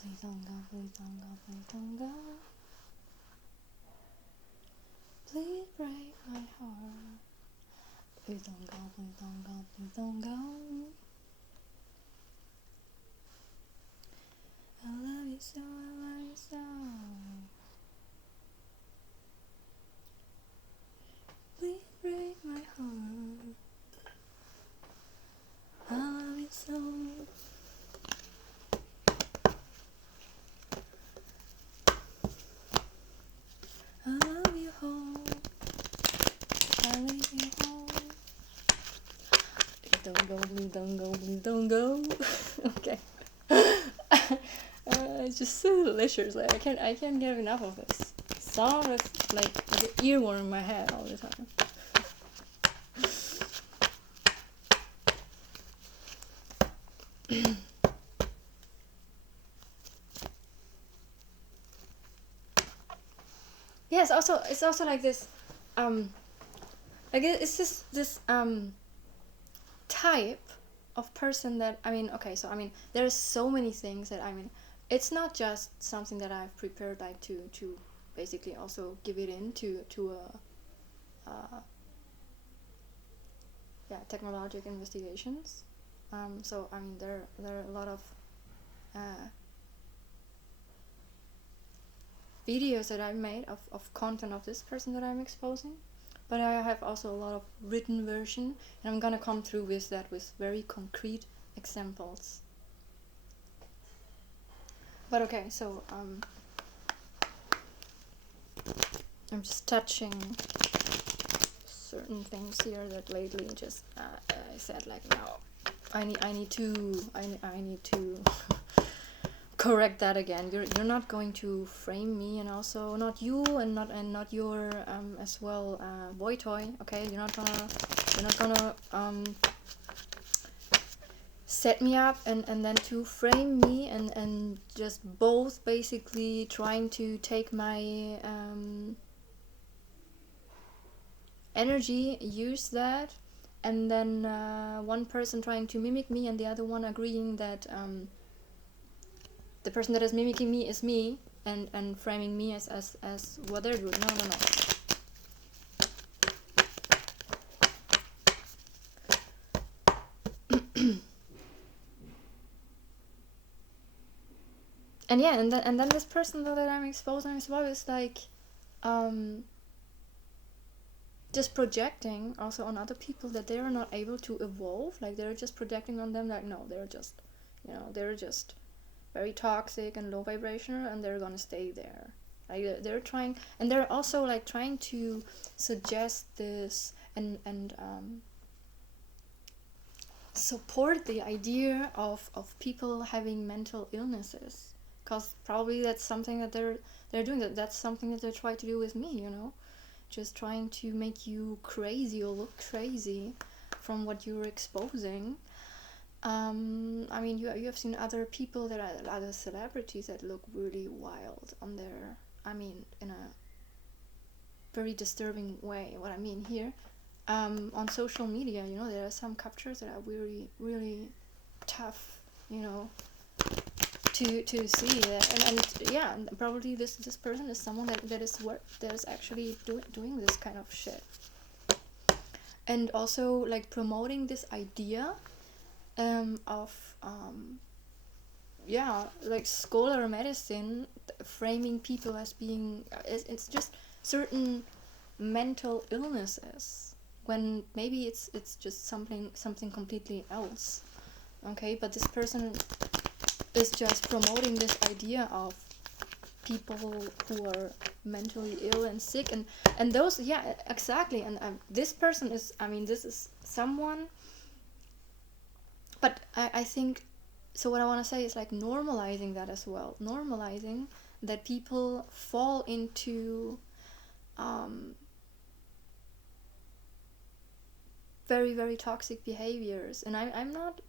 Please don't go, please don't go, please don't go. Please break my heart. Please don't go, please don't go, please don't go. I love you so, I love you so. Please break my heart. I love you so. I love you whole. I leave you whole. Please don't go, please don't go, please don't go. Okay. It's just so delicious. Like I can't get enough of this song. It's like an earworm in my head all the time. Yes, it's also like this, like it's just this type of person that, I mean, okay, so I mean there's so many things that, I mean, it's not just something that I've prepared like to basically also give it into a yeah, technological investigations. So I mean there are a lot of videos that I made of content of this person that I'm exposing, but I have also a lot of written version, and I'm gonna come through with that with very concrete examples. But okay, so I'm just touching certain things here that lately just I said like, no, I need to correct that again. You're not going to frame me, and also not you, and not your as well boy toy. Okay, you're not gonna set me up and then to frame me and just both basically trying to take my energy, use that, and then one person trying to mimic me and the other one agreeing that the person that is mimicking me is me, and framing me as what they're doing. No. and yeah, and then this person that I'm exposing as well is like just projecting also on other people that they are not able to evolve. Like they're just projecting on them like, no, they're just, they're just very toxic and low vibrational, and they're gonna stay there. Like they're trying, and they're also like trying to suggest this and support the idea of people having mental illnesses, because probably that's something that they're doing. That's something that they try to do with me, just trying to make you crazy or look crazy from what you're exposing. I mean, you have seen other people that are other celebrities that look really wild on their, I mean, in a very disturbing way. What I mean here, on social media, there are some captures that are really, really tough, to see that, and yeah, and probably this person is someone that is actually doing this kind of shit, and also like promoting this idea of like scholar medicine, framing people as being it's just certain mental illnesses, when maybe it's just something completely else. Okay, but this person is just promoting this idea of people who are mentally ill and sick, and those, yeah, exactly. And this person is, I mean, this is someone, but I think, so what I want to say is like normalizing that as well, normalizing that people fall into very, very toxic behaviors, and I'm not,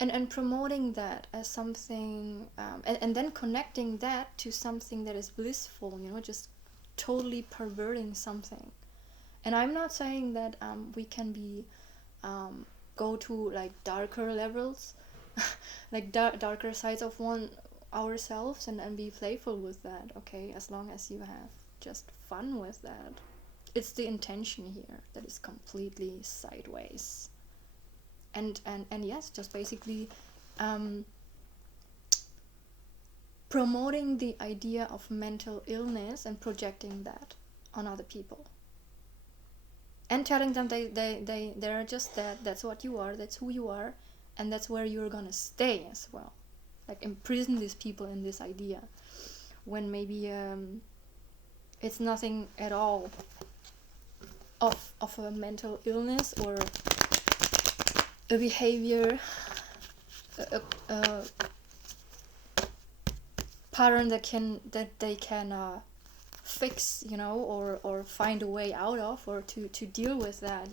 and promoting that as something, and then connecting that to something that is blissful, just totally perverting something. And I'm not saying that we can be go to like darker levels, like darker sides of ourselves, and be playful with that, okay, as long as you have just fun with that. It's the intention here that is completely sideways. And yes, just basically promoting the idea of mental illness and projecting that on other people, and telling them they're just that's what you are, that's who you are, and that's where you're gonna stay as well. Like imprison these people in this idea, when maybe it's nothing at all of a mental illness or a behavior, a pattern that they can fix, or find a way out of, or to deal with that.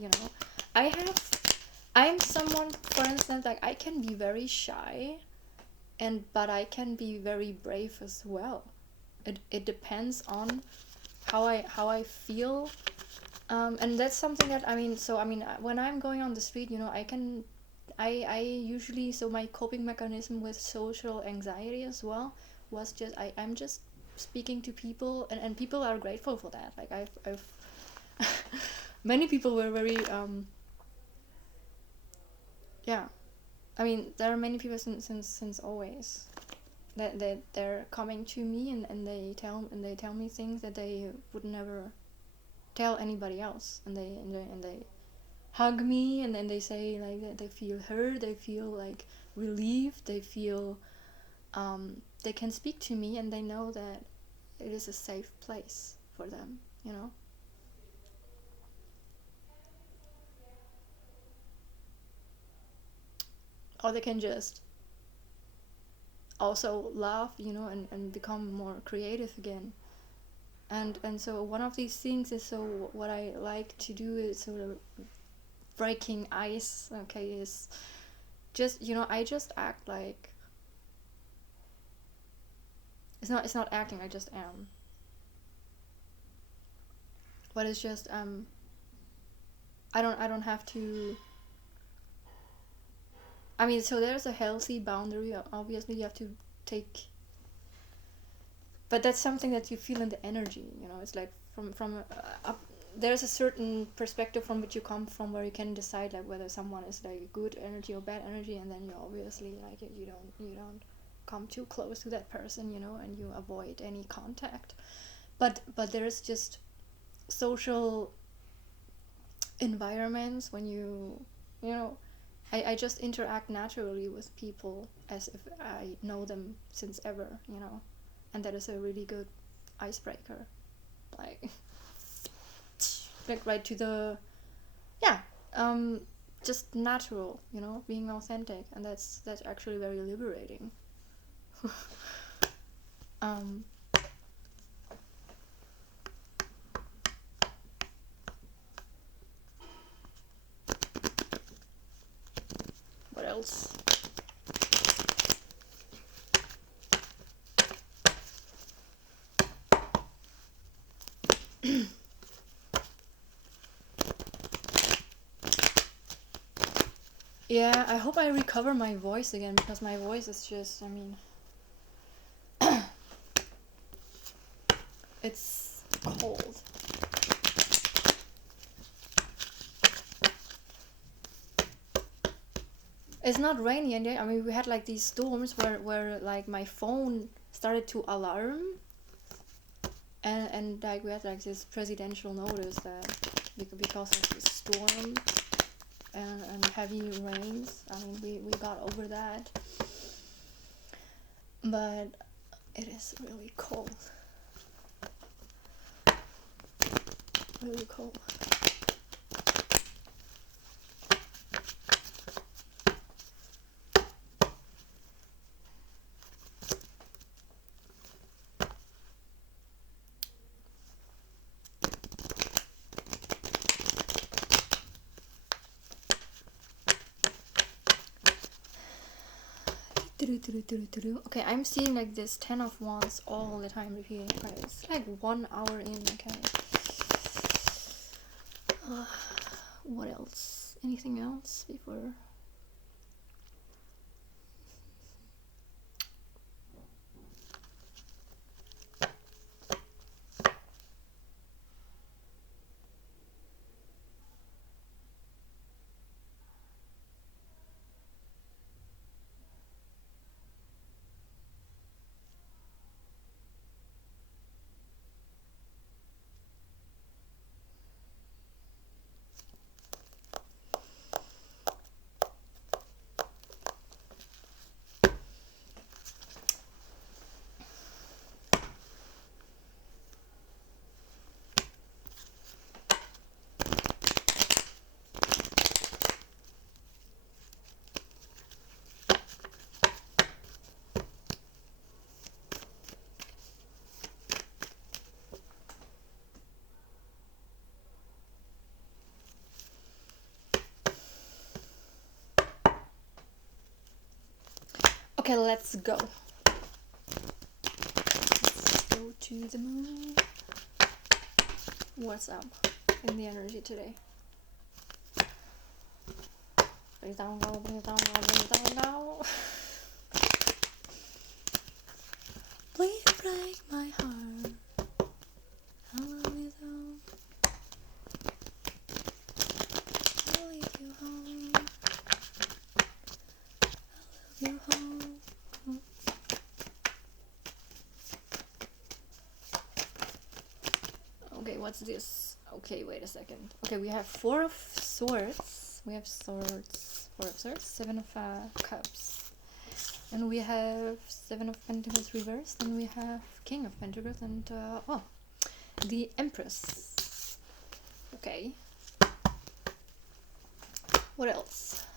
I'm someone, for instance, like I can be very shy, but I can be very brave as well. It depends on how I feel. And that's something that, when I'm going on the street, I usually, so my coping mechanism with social anxiety as well was just, I'm just speaking to people, and people are grateful for that. Like I've many people were very yeah, there are many people since always that they're coming to me, and they tell me things that they would never tell anybody else, and they hug me, and then they say like that they feel heard, they feel like relieved, they feel they can speak to me, and they know that it is a safe place for them, or they can just also laugh, and become more creative again. And so one of these things is, so what I like to do is sort of breaking ice, okay, is just, I just act like, it's not acting, I just am. But it's just I don't have to, so there's a healthy boundary, obviously you have to take, but that's something that you feel in the energy, it's like from up, there's a certain perspective from which you come from, where you can decide like whether someone is like good energy or bad energy, and then you obviously like you don't come too close to that person, and you avoid any contact. But there's just social environments when I just interact naturally with people as if I know them since ever, and that is a really good icebreaker. Like right to the just natural, being authentic, and that's actually very liberating. What else? Yeah, I hope I recover my voice again, because my voice is just, it's cold. It's not rainy, and we had like these storms where like my phone started to alarm, and like we had like this presidential notice that because of the storm and heavy rains. We got over that, but it is really cold. Really cold. Okay, I'm seeing like this 10 of Wands all the time repeating. Okay, it's like 1 hour in. Okay. What else? Anything else before? Okay, let's go. Let's go to the moon. What's up in the energy today? Please don't go, please don't go, please don't go. Please break my heart. I love you so. I'll leave you home. I love you home. Okay, what's this? Okay, wait a second. Okay, we have 4 of Swords. We have swords. 4 of Swords. 7 of Cups. And we have 7 of Pentacles reversed. And we have King of Pentacles and, the Empress. Okay. What else?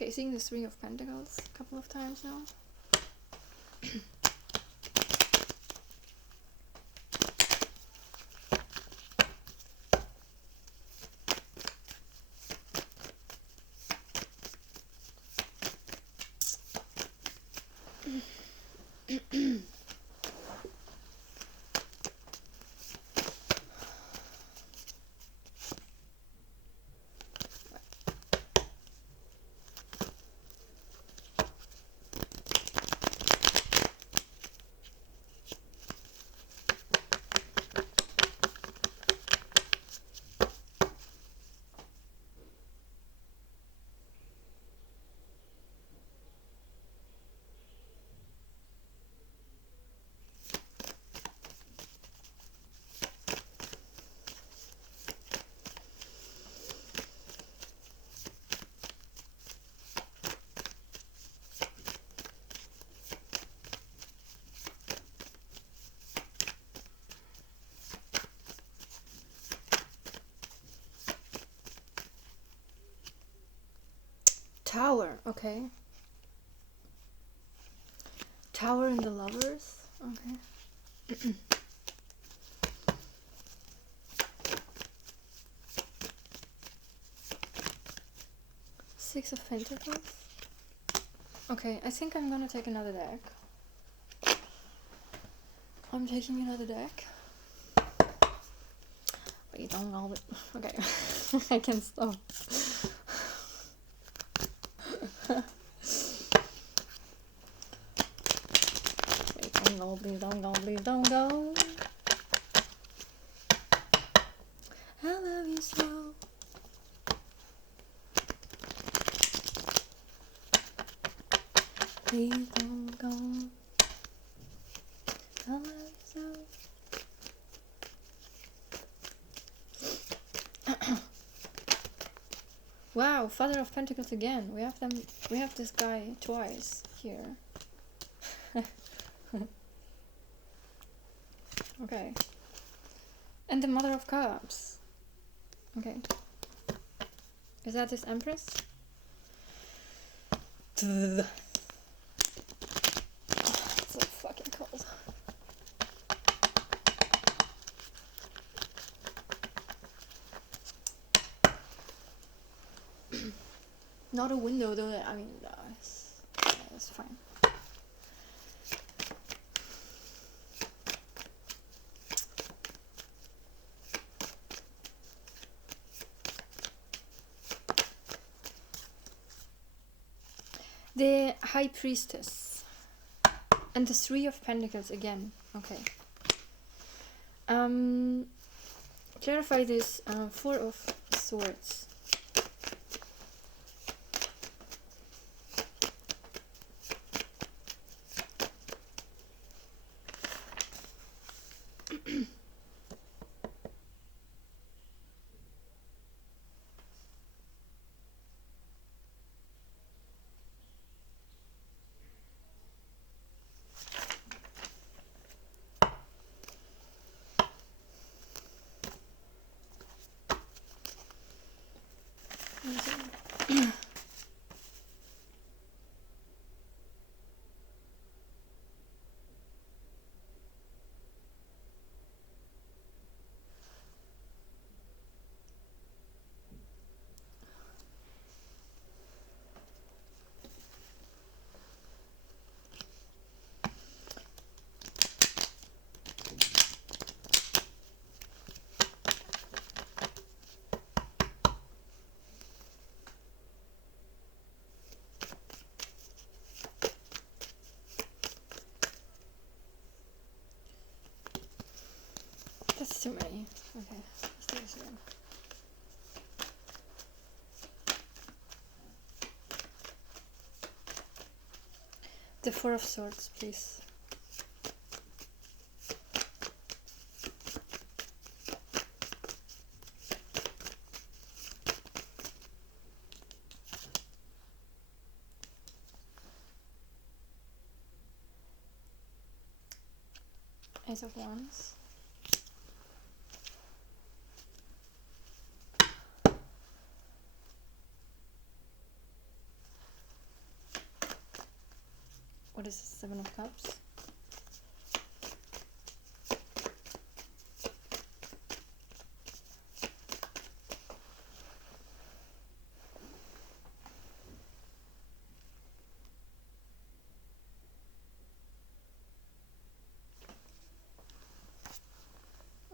Okay, seeing the 3 of Pentacles a couple of times now. Tower, okay. Tower in the Lovers, okay. Six of Pentacles. Okay, I think I'm gonna take another deck. I'm taking another deck. Wait, don't all it. Okay, I can stop. Wait, don't go, please don't go, please don't go. I love you so. Please don't go. I love you so. Wow, Father of Pentacles again. We have them. We have this guy twice here. Okay. And the Mother of Cups. Okay. Is that this Empress? It's so fucking cold. Not a window though. I mean, it's fine. The High Priestess and the Three of Pentacles again. Okay. Clarify this. Four of Swords. That's too many. Okay, let's do this again. The Four of Swords, please. Ace of Wands. What is the Seven of Cups?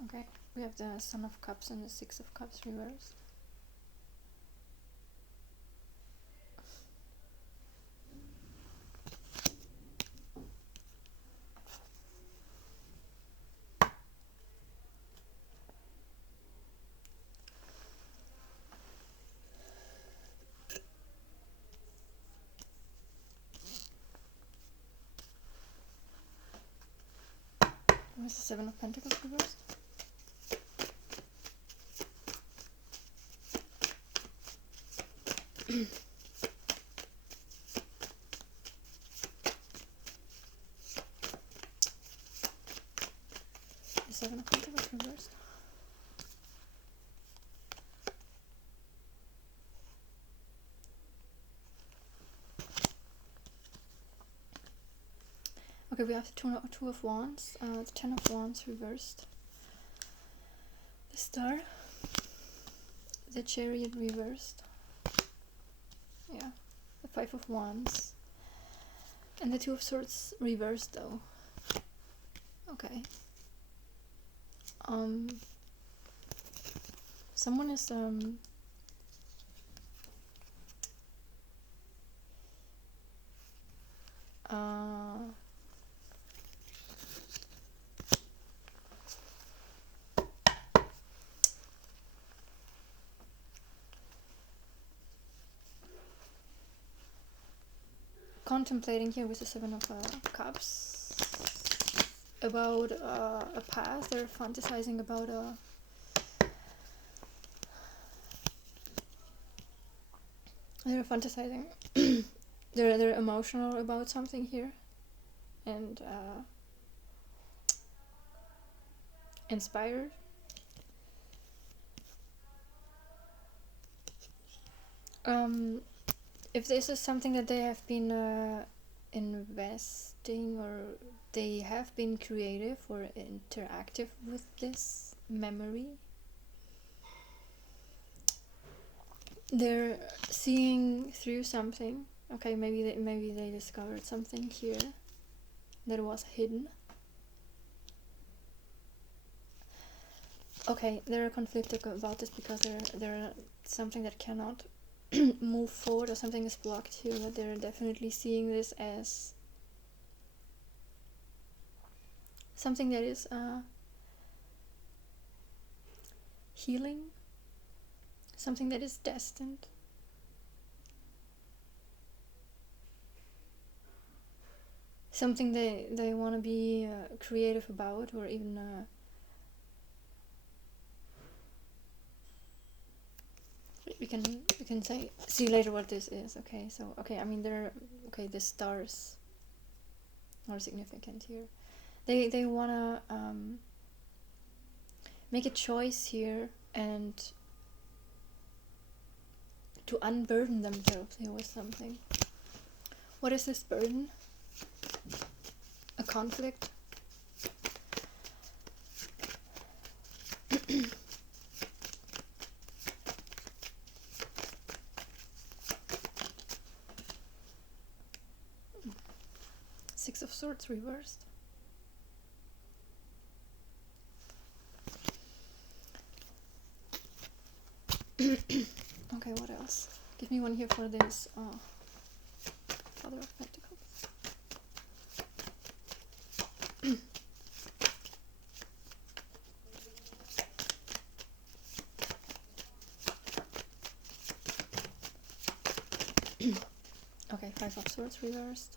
Okay, we have the Son of Cups and the Six of Cups reversed. Where's the Seven of Pentacles reversed? The Seven of Pentacles reversed. Okay, we have the two of Wands, the Ten of Wands reversed, the Star, the Chariot reversed, yeah, the Five of Wands, and the Two of Swords reversed though. Okay. Someone is contemplating here with the Seven of Cups about a past. They're fantasizing about they're emotional about something here, and inspired. If this is something that they have been investing, or they have been creative or interactive with this memory, they're seeing through something. Okay, maybe they discovered something here that was hidden. Okay, they're conflicted about this because they're something that cannot move forward, or something is blocked here, but they're definitely seeing this as something that is healing, something that is destined. Something they want to be creative about, or even we can see later what this is. Okay, so okay, I mean the stars are significant here. They wanna make a choice here and to unburden themselves here with something. What is this burden? A conflict? Six of Swords reversed. Okay, what else? Give me one here for this Father of Pentacles. Okay, Five of Swords reversed.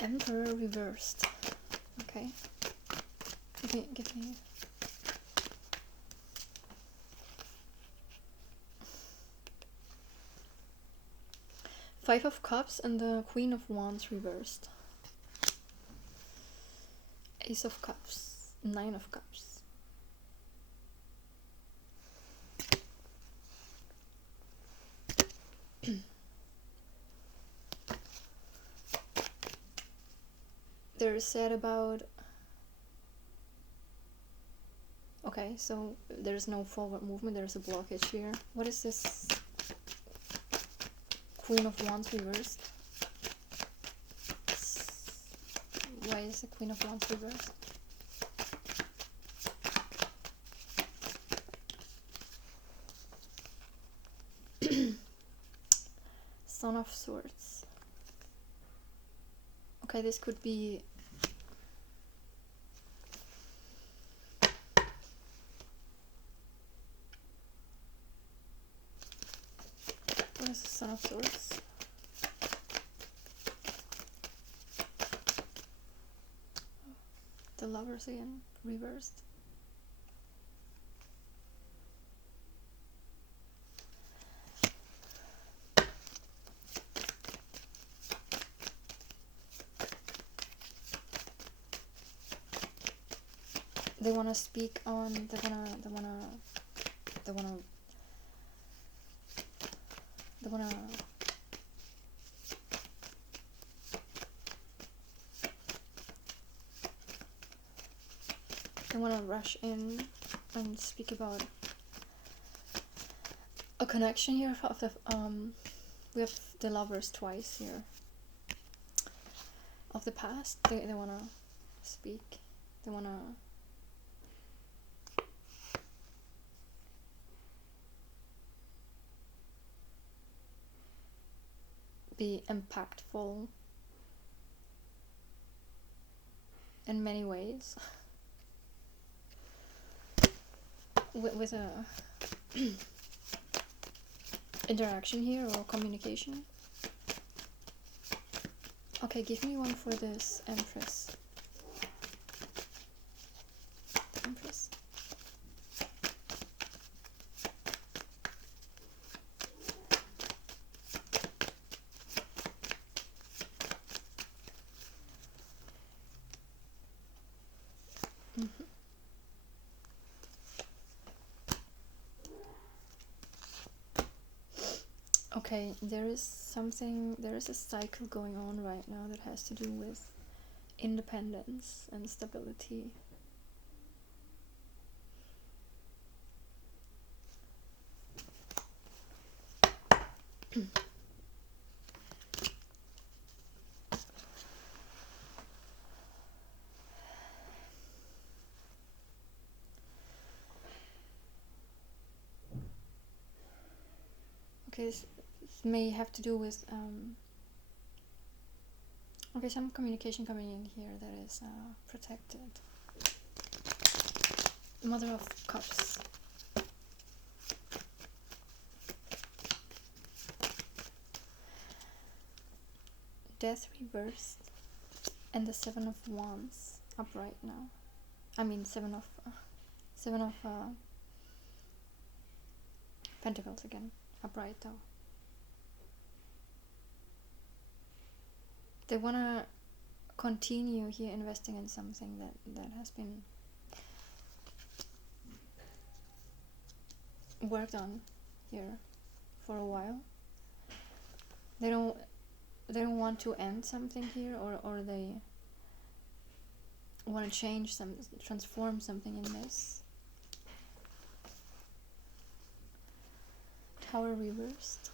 Emperor reversed. Okay. Give me. Five of Cups and the Queen of Wands reversed. Ace of Cups, Nine of Cups. They're sad about... Okay, so there's no forward movement, there's a blockage here. What is this? Queen of Wands reversed. Why is the Queen of Wands reversed? Son of Swords. Okay, this could be... What is the Son of Swords? The Lovers again, reversed. They wanna speak on. They wanna I want to rush in and speak about a connection here of the we have the lovers twice here of the past. They want to speak. They want to be impactful in many ways with a interaction here or communication. Okay, give me one for this Empress. The Empress. Okay, there is a cycle going on right now that has to do with independence and stability. Okay, this may have to do with okay, some communication coming in here that is protected. Mother of Cups. Death reversed and the Seven of Wands upright now. I mean Seven of Pentacles again, upright though. They want to continue here investing in something that has been worked on here for a while. They don't want to end something here, or they want to change transform something in this. Tower reversed.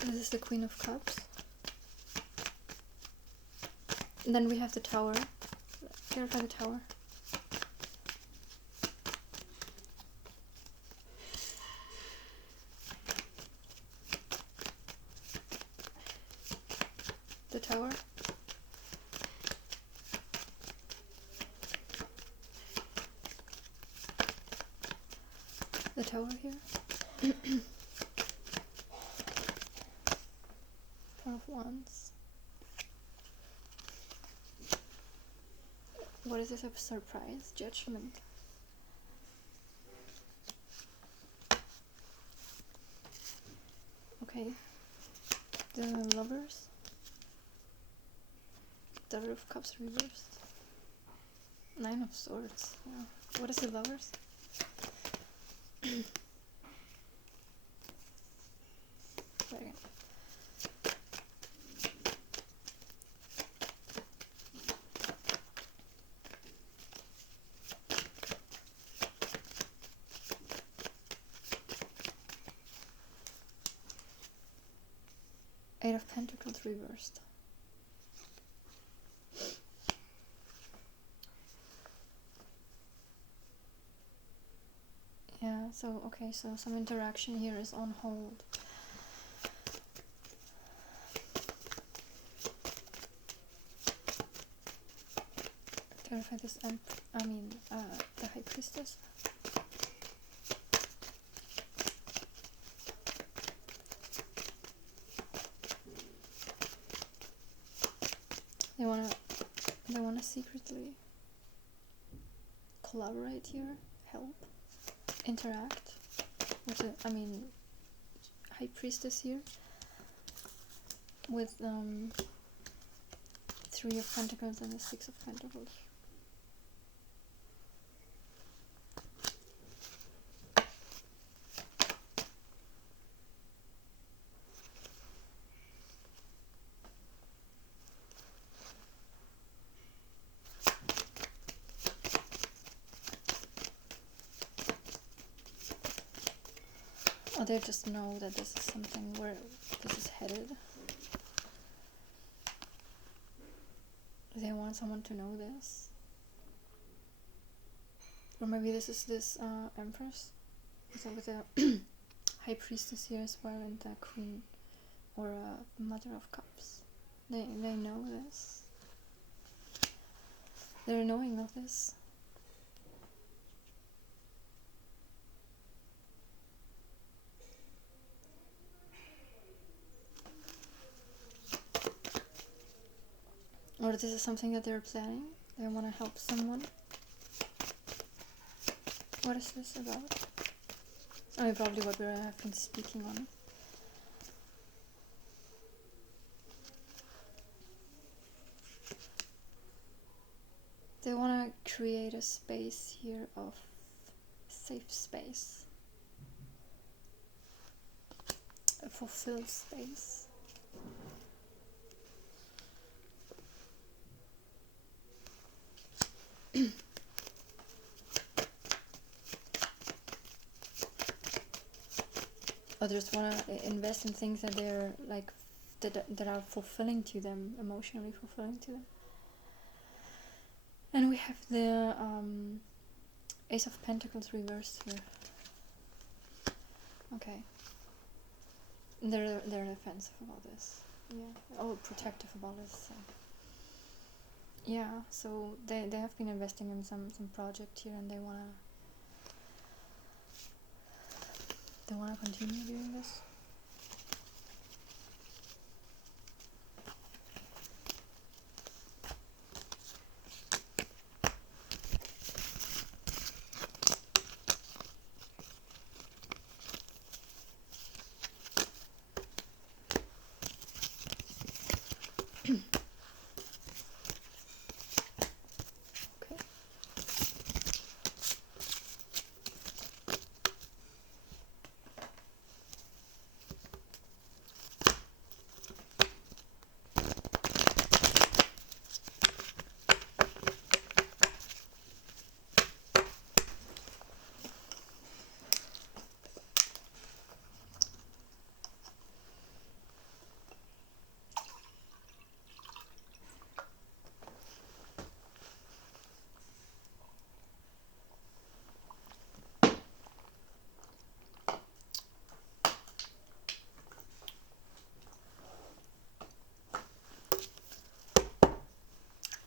This is the Queen of Cups. And then we have the Tower. Clarify the Tower. The Tower. The Tower here. Four of Wands. What is this? A surprise? Judgment. Okay. The Lovers. Daughter of Cups reversed. Nine of Swords. Yeah. What is the Lovers? Try again. Eight of Pentacles reversed. Yeah, so okay, so some interaction here is on hold. Clarify this, the High Priestess. They wanna secretly collaborate here, help, interact with the High Priestess here with Three of Pentacles and the Six of Pentacles. or they just know that this is something where this is headed. They want someone to know this. Or maybe this is this Empress with the High Priestess here as well, and the Queen or Mother of Cups. They know this. They're knowing of this. Or this is something that they're planning. They want to help someone. What is this about? Oh, probably what we have been speaking on. They want to create a space here of safe space. A fulfilled space. Others want to invest in things that they're like that are fulfilling to them, emotionally fulfilling to them. And we have the Ace of Pentacles reversed here. Okay. They're defensive about this. Yeah. Oh, protective about this. Yeah. So they have been investing in some project here, and they wanna continue doing this.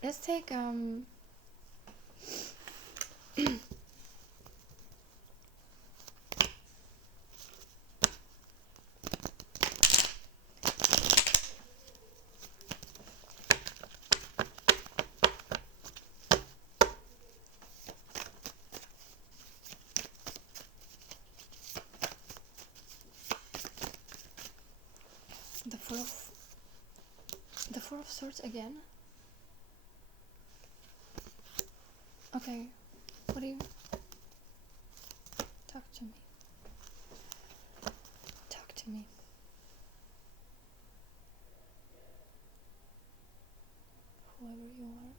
Let's take the Four of Swords again. Okay, what do you... Talk to me. Talk to me. Whoever you are.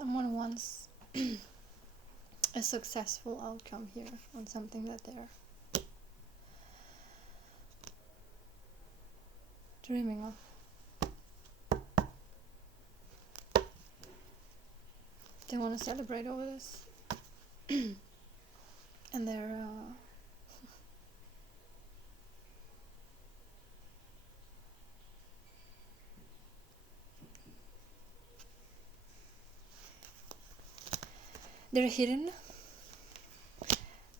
Someone wants a successful outcome here on something that they're dreaming of. They want to celebrate over this. And they're hidden,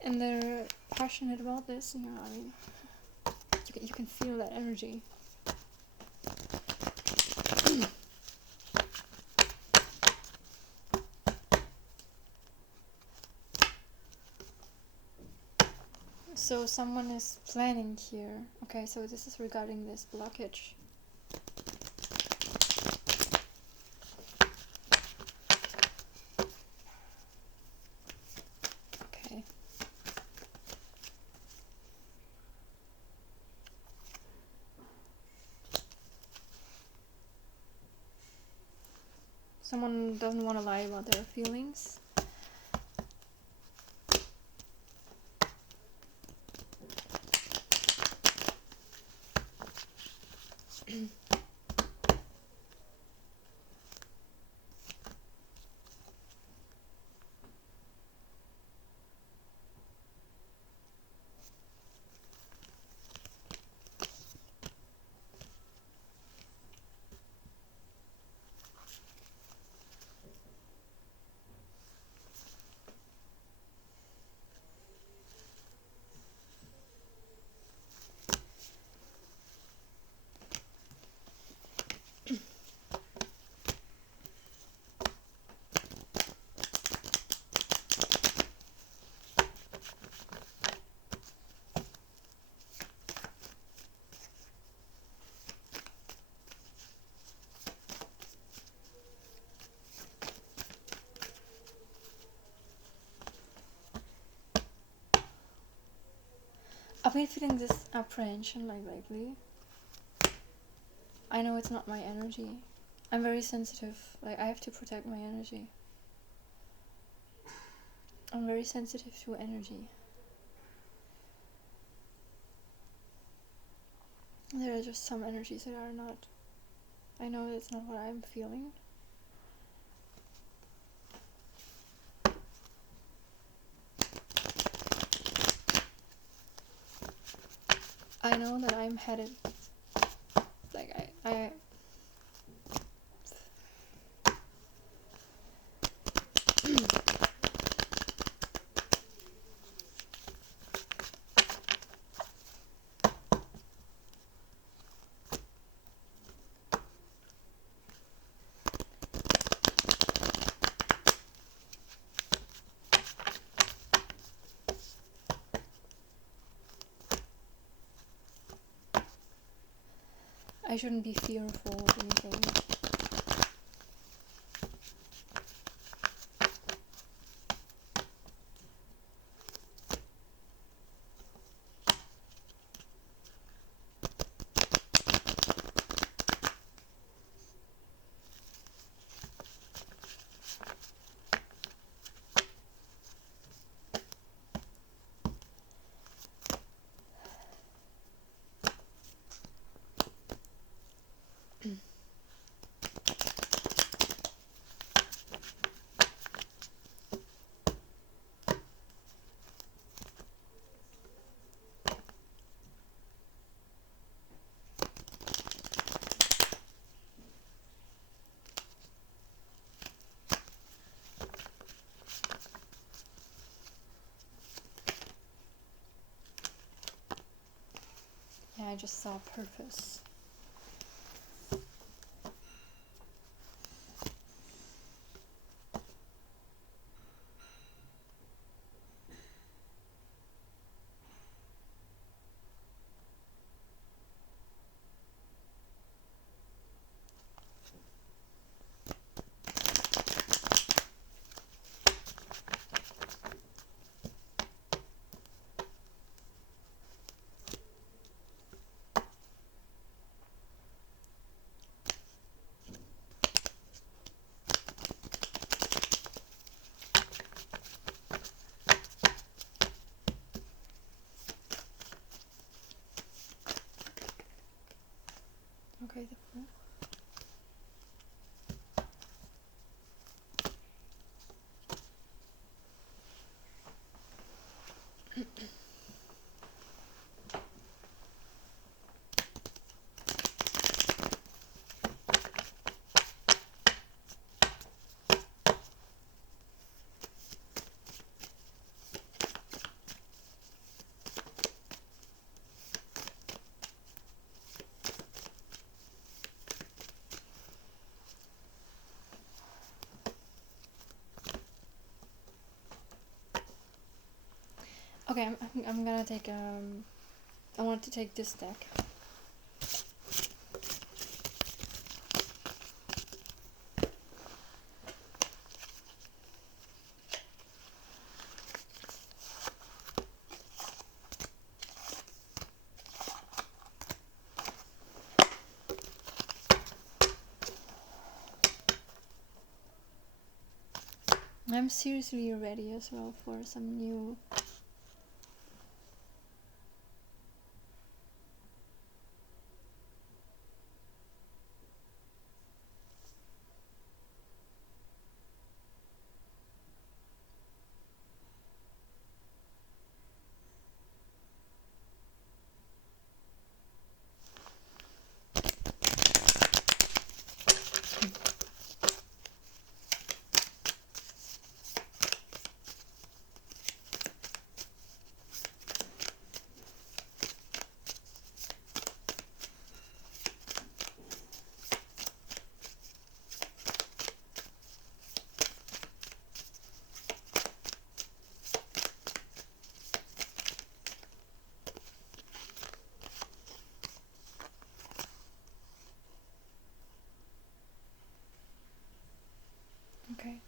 and they're passionate about this. You know, I mean, you can feel that energy. So someone is planning here. Okay, so this is regarding this blockage. Okay. Someone doesn't want to lie about their feelings. I've been feeling this apprehension like lately. I know it's not my energy. I'm very sensitive. Like, I have to protect my energy. I'm very sensitive to energy. There are just some energies that are not. I know that's not what I'm feeling. I know that I'm headed. Like, I I shouldn't be fearful of anything. Yeah, I just saw purpose. Okay, I'm gonna take I want to take this deck. I'm seriously ready as well for some new Okay.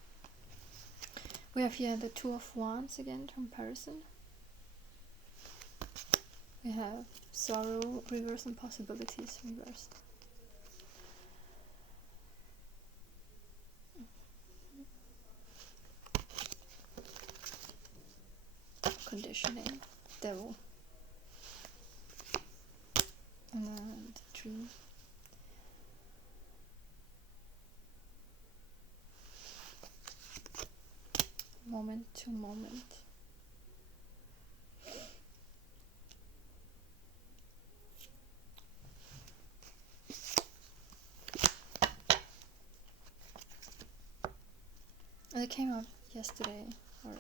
We have here the Two of Wands again, comparison. We have sorrow reversed and possibilities reversed. Conditioning, devil. And then the tree. Moment to moment. And it came out yesterday, or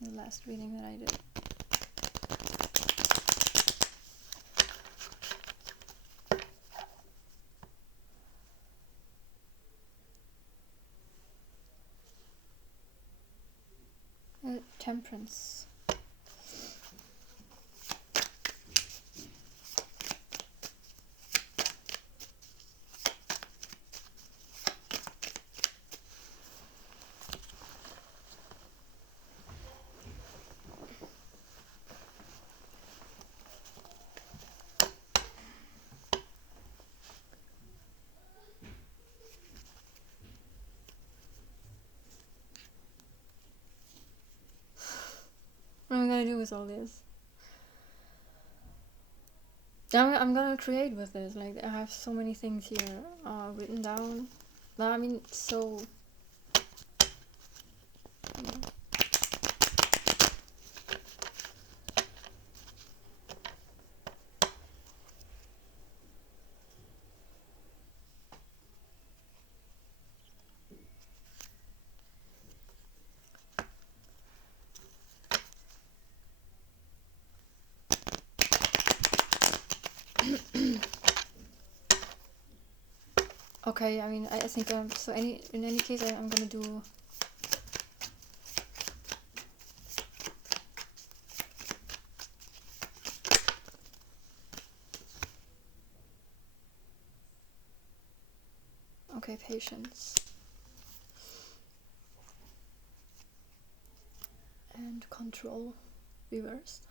the last reading that I did. Temperance. What am I gonna do with all this? I'm gonna create with this. Like, I have so many things here written down. I mean, so. Okay, I mean, I think so. In any case, I'm gonna do. Okay, patience and control reversed.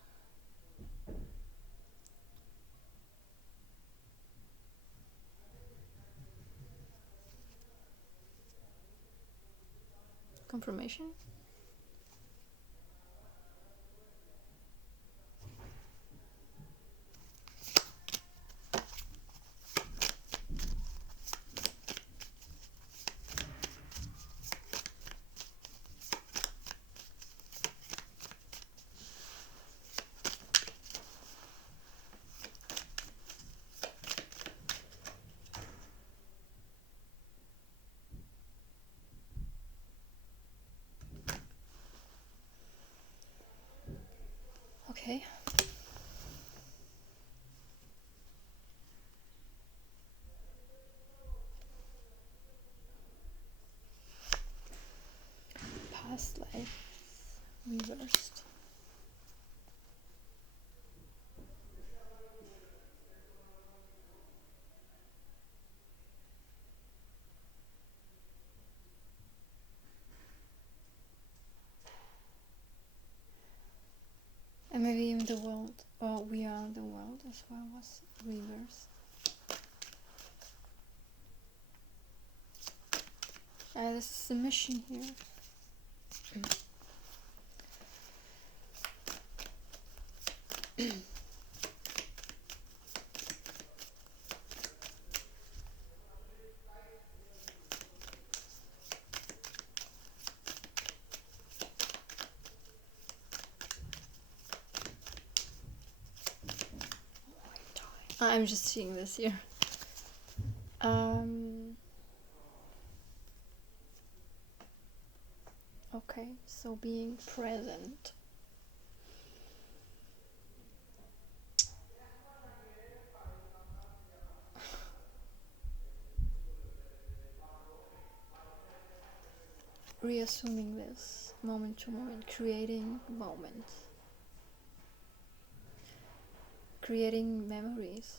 Confirmation. Okay. Past life reversed. the world, or we are the world as well, was reversed. This is the mission here. I'm just seeing this here. Okay, so being present. Reassuming this moment to moment, creating moments, creating memories.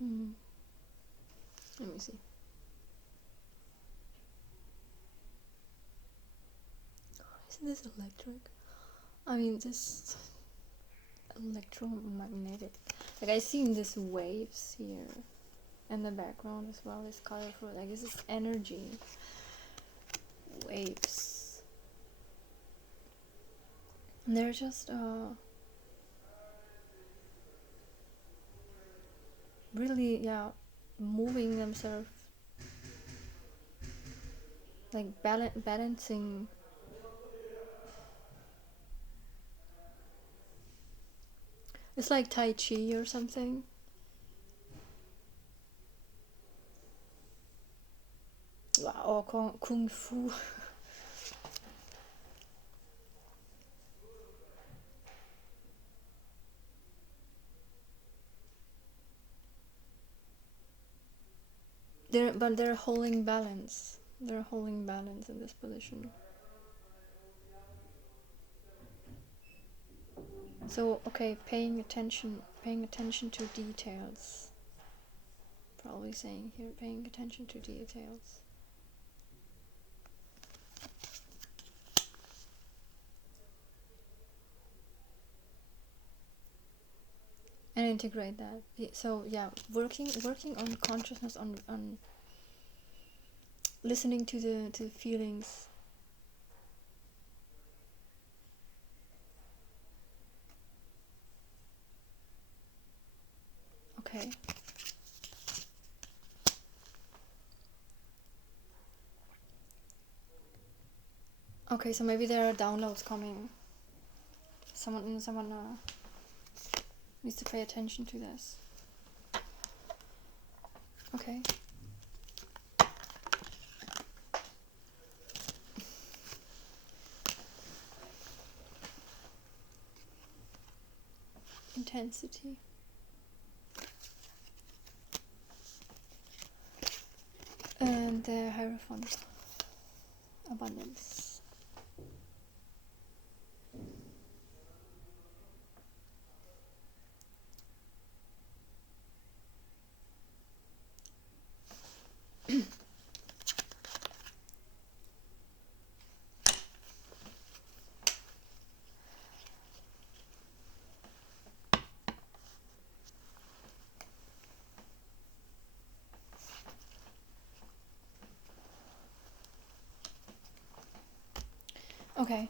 Let me see. Isn't this electric? I mean, this electromagnetic. Like, I seen these waves here, and the background as well is colorful. Like, this is energy. Waves. And they're just really, moving themselves, like balancing. It's like Tai Chi or something. Or Kung Fu. They're holding balance. They're holding balance in this position. So, okay, paying attention to details. Probably saying here, paying attention to details. And integrate that. So yeah, working on consciousness, on listening to the feelings. Okay. Okay, so maybe there are downloads coming. Someone needs to pay attention to this. Okay. Intensity. And the Hierophant. Abundance. Okay.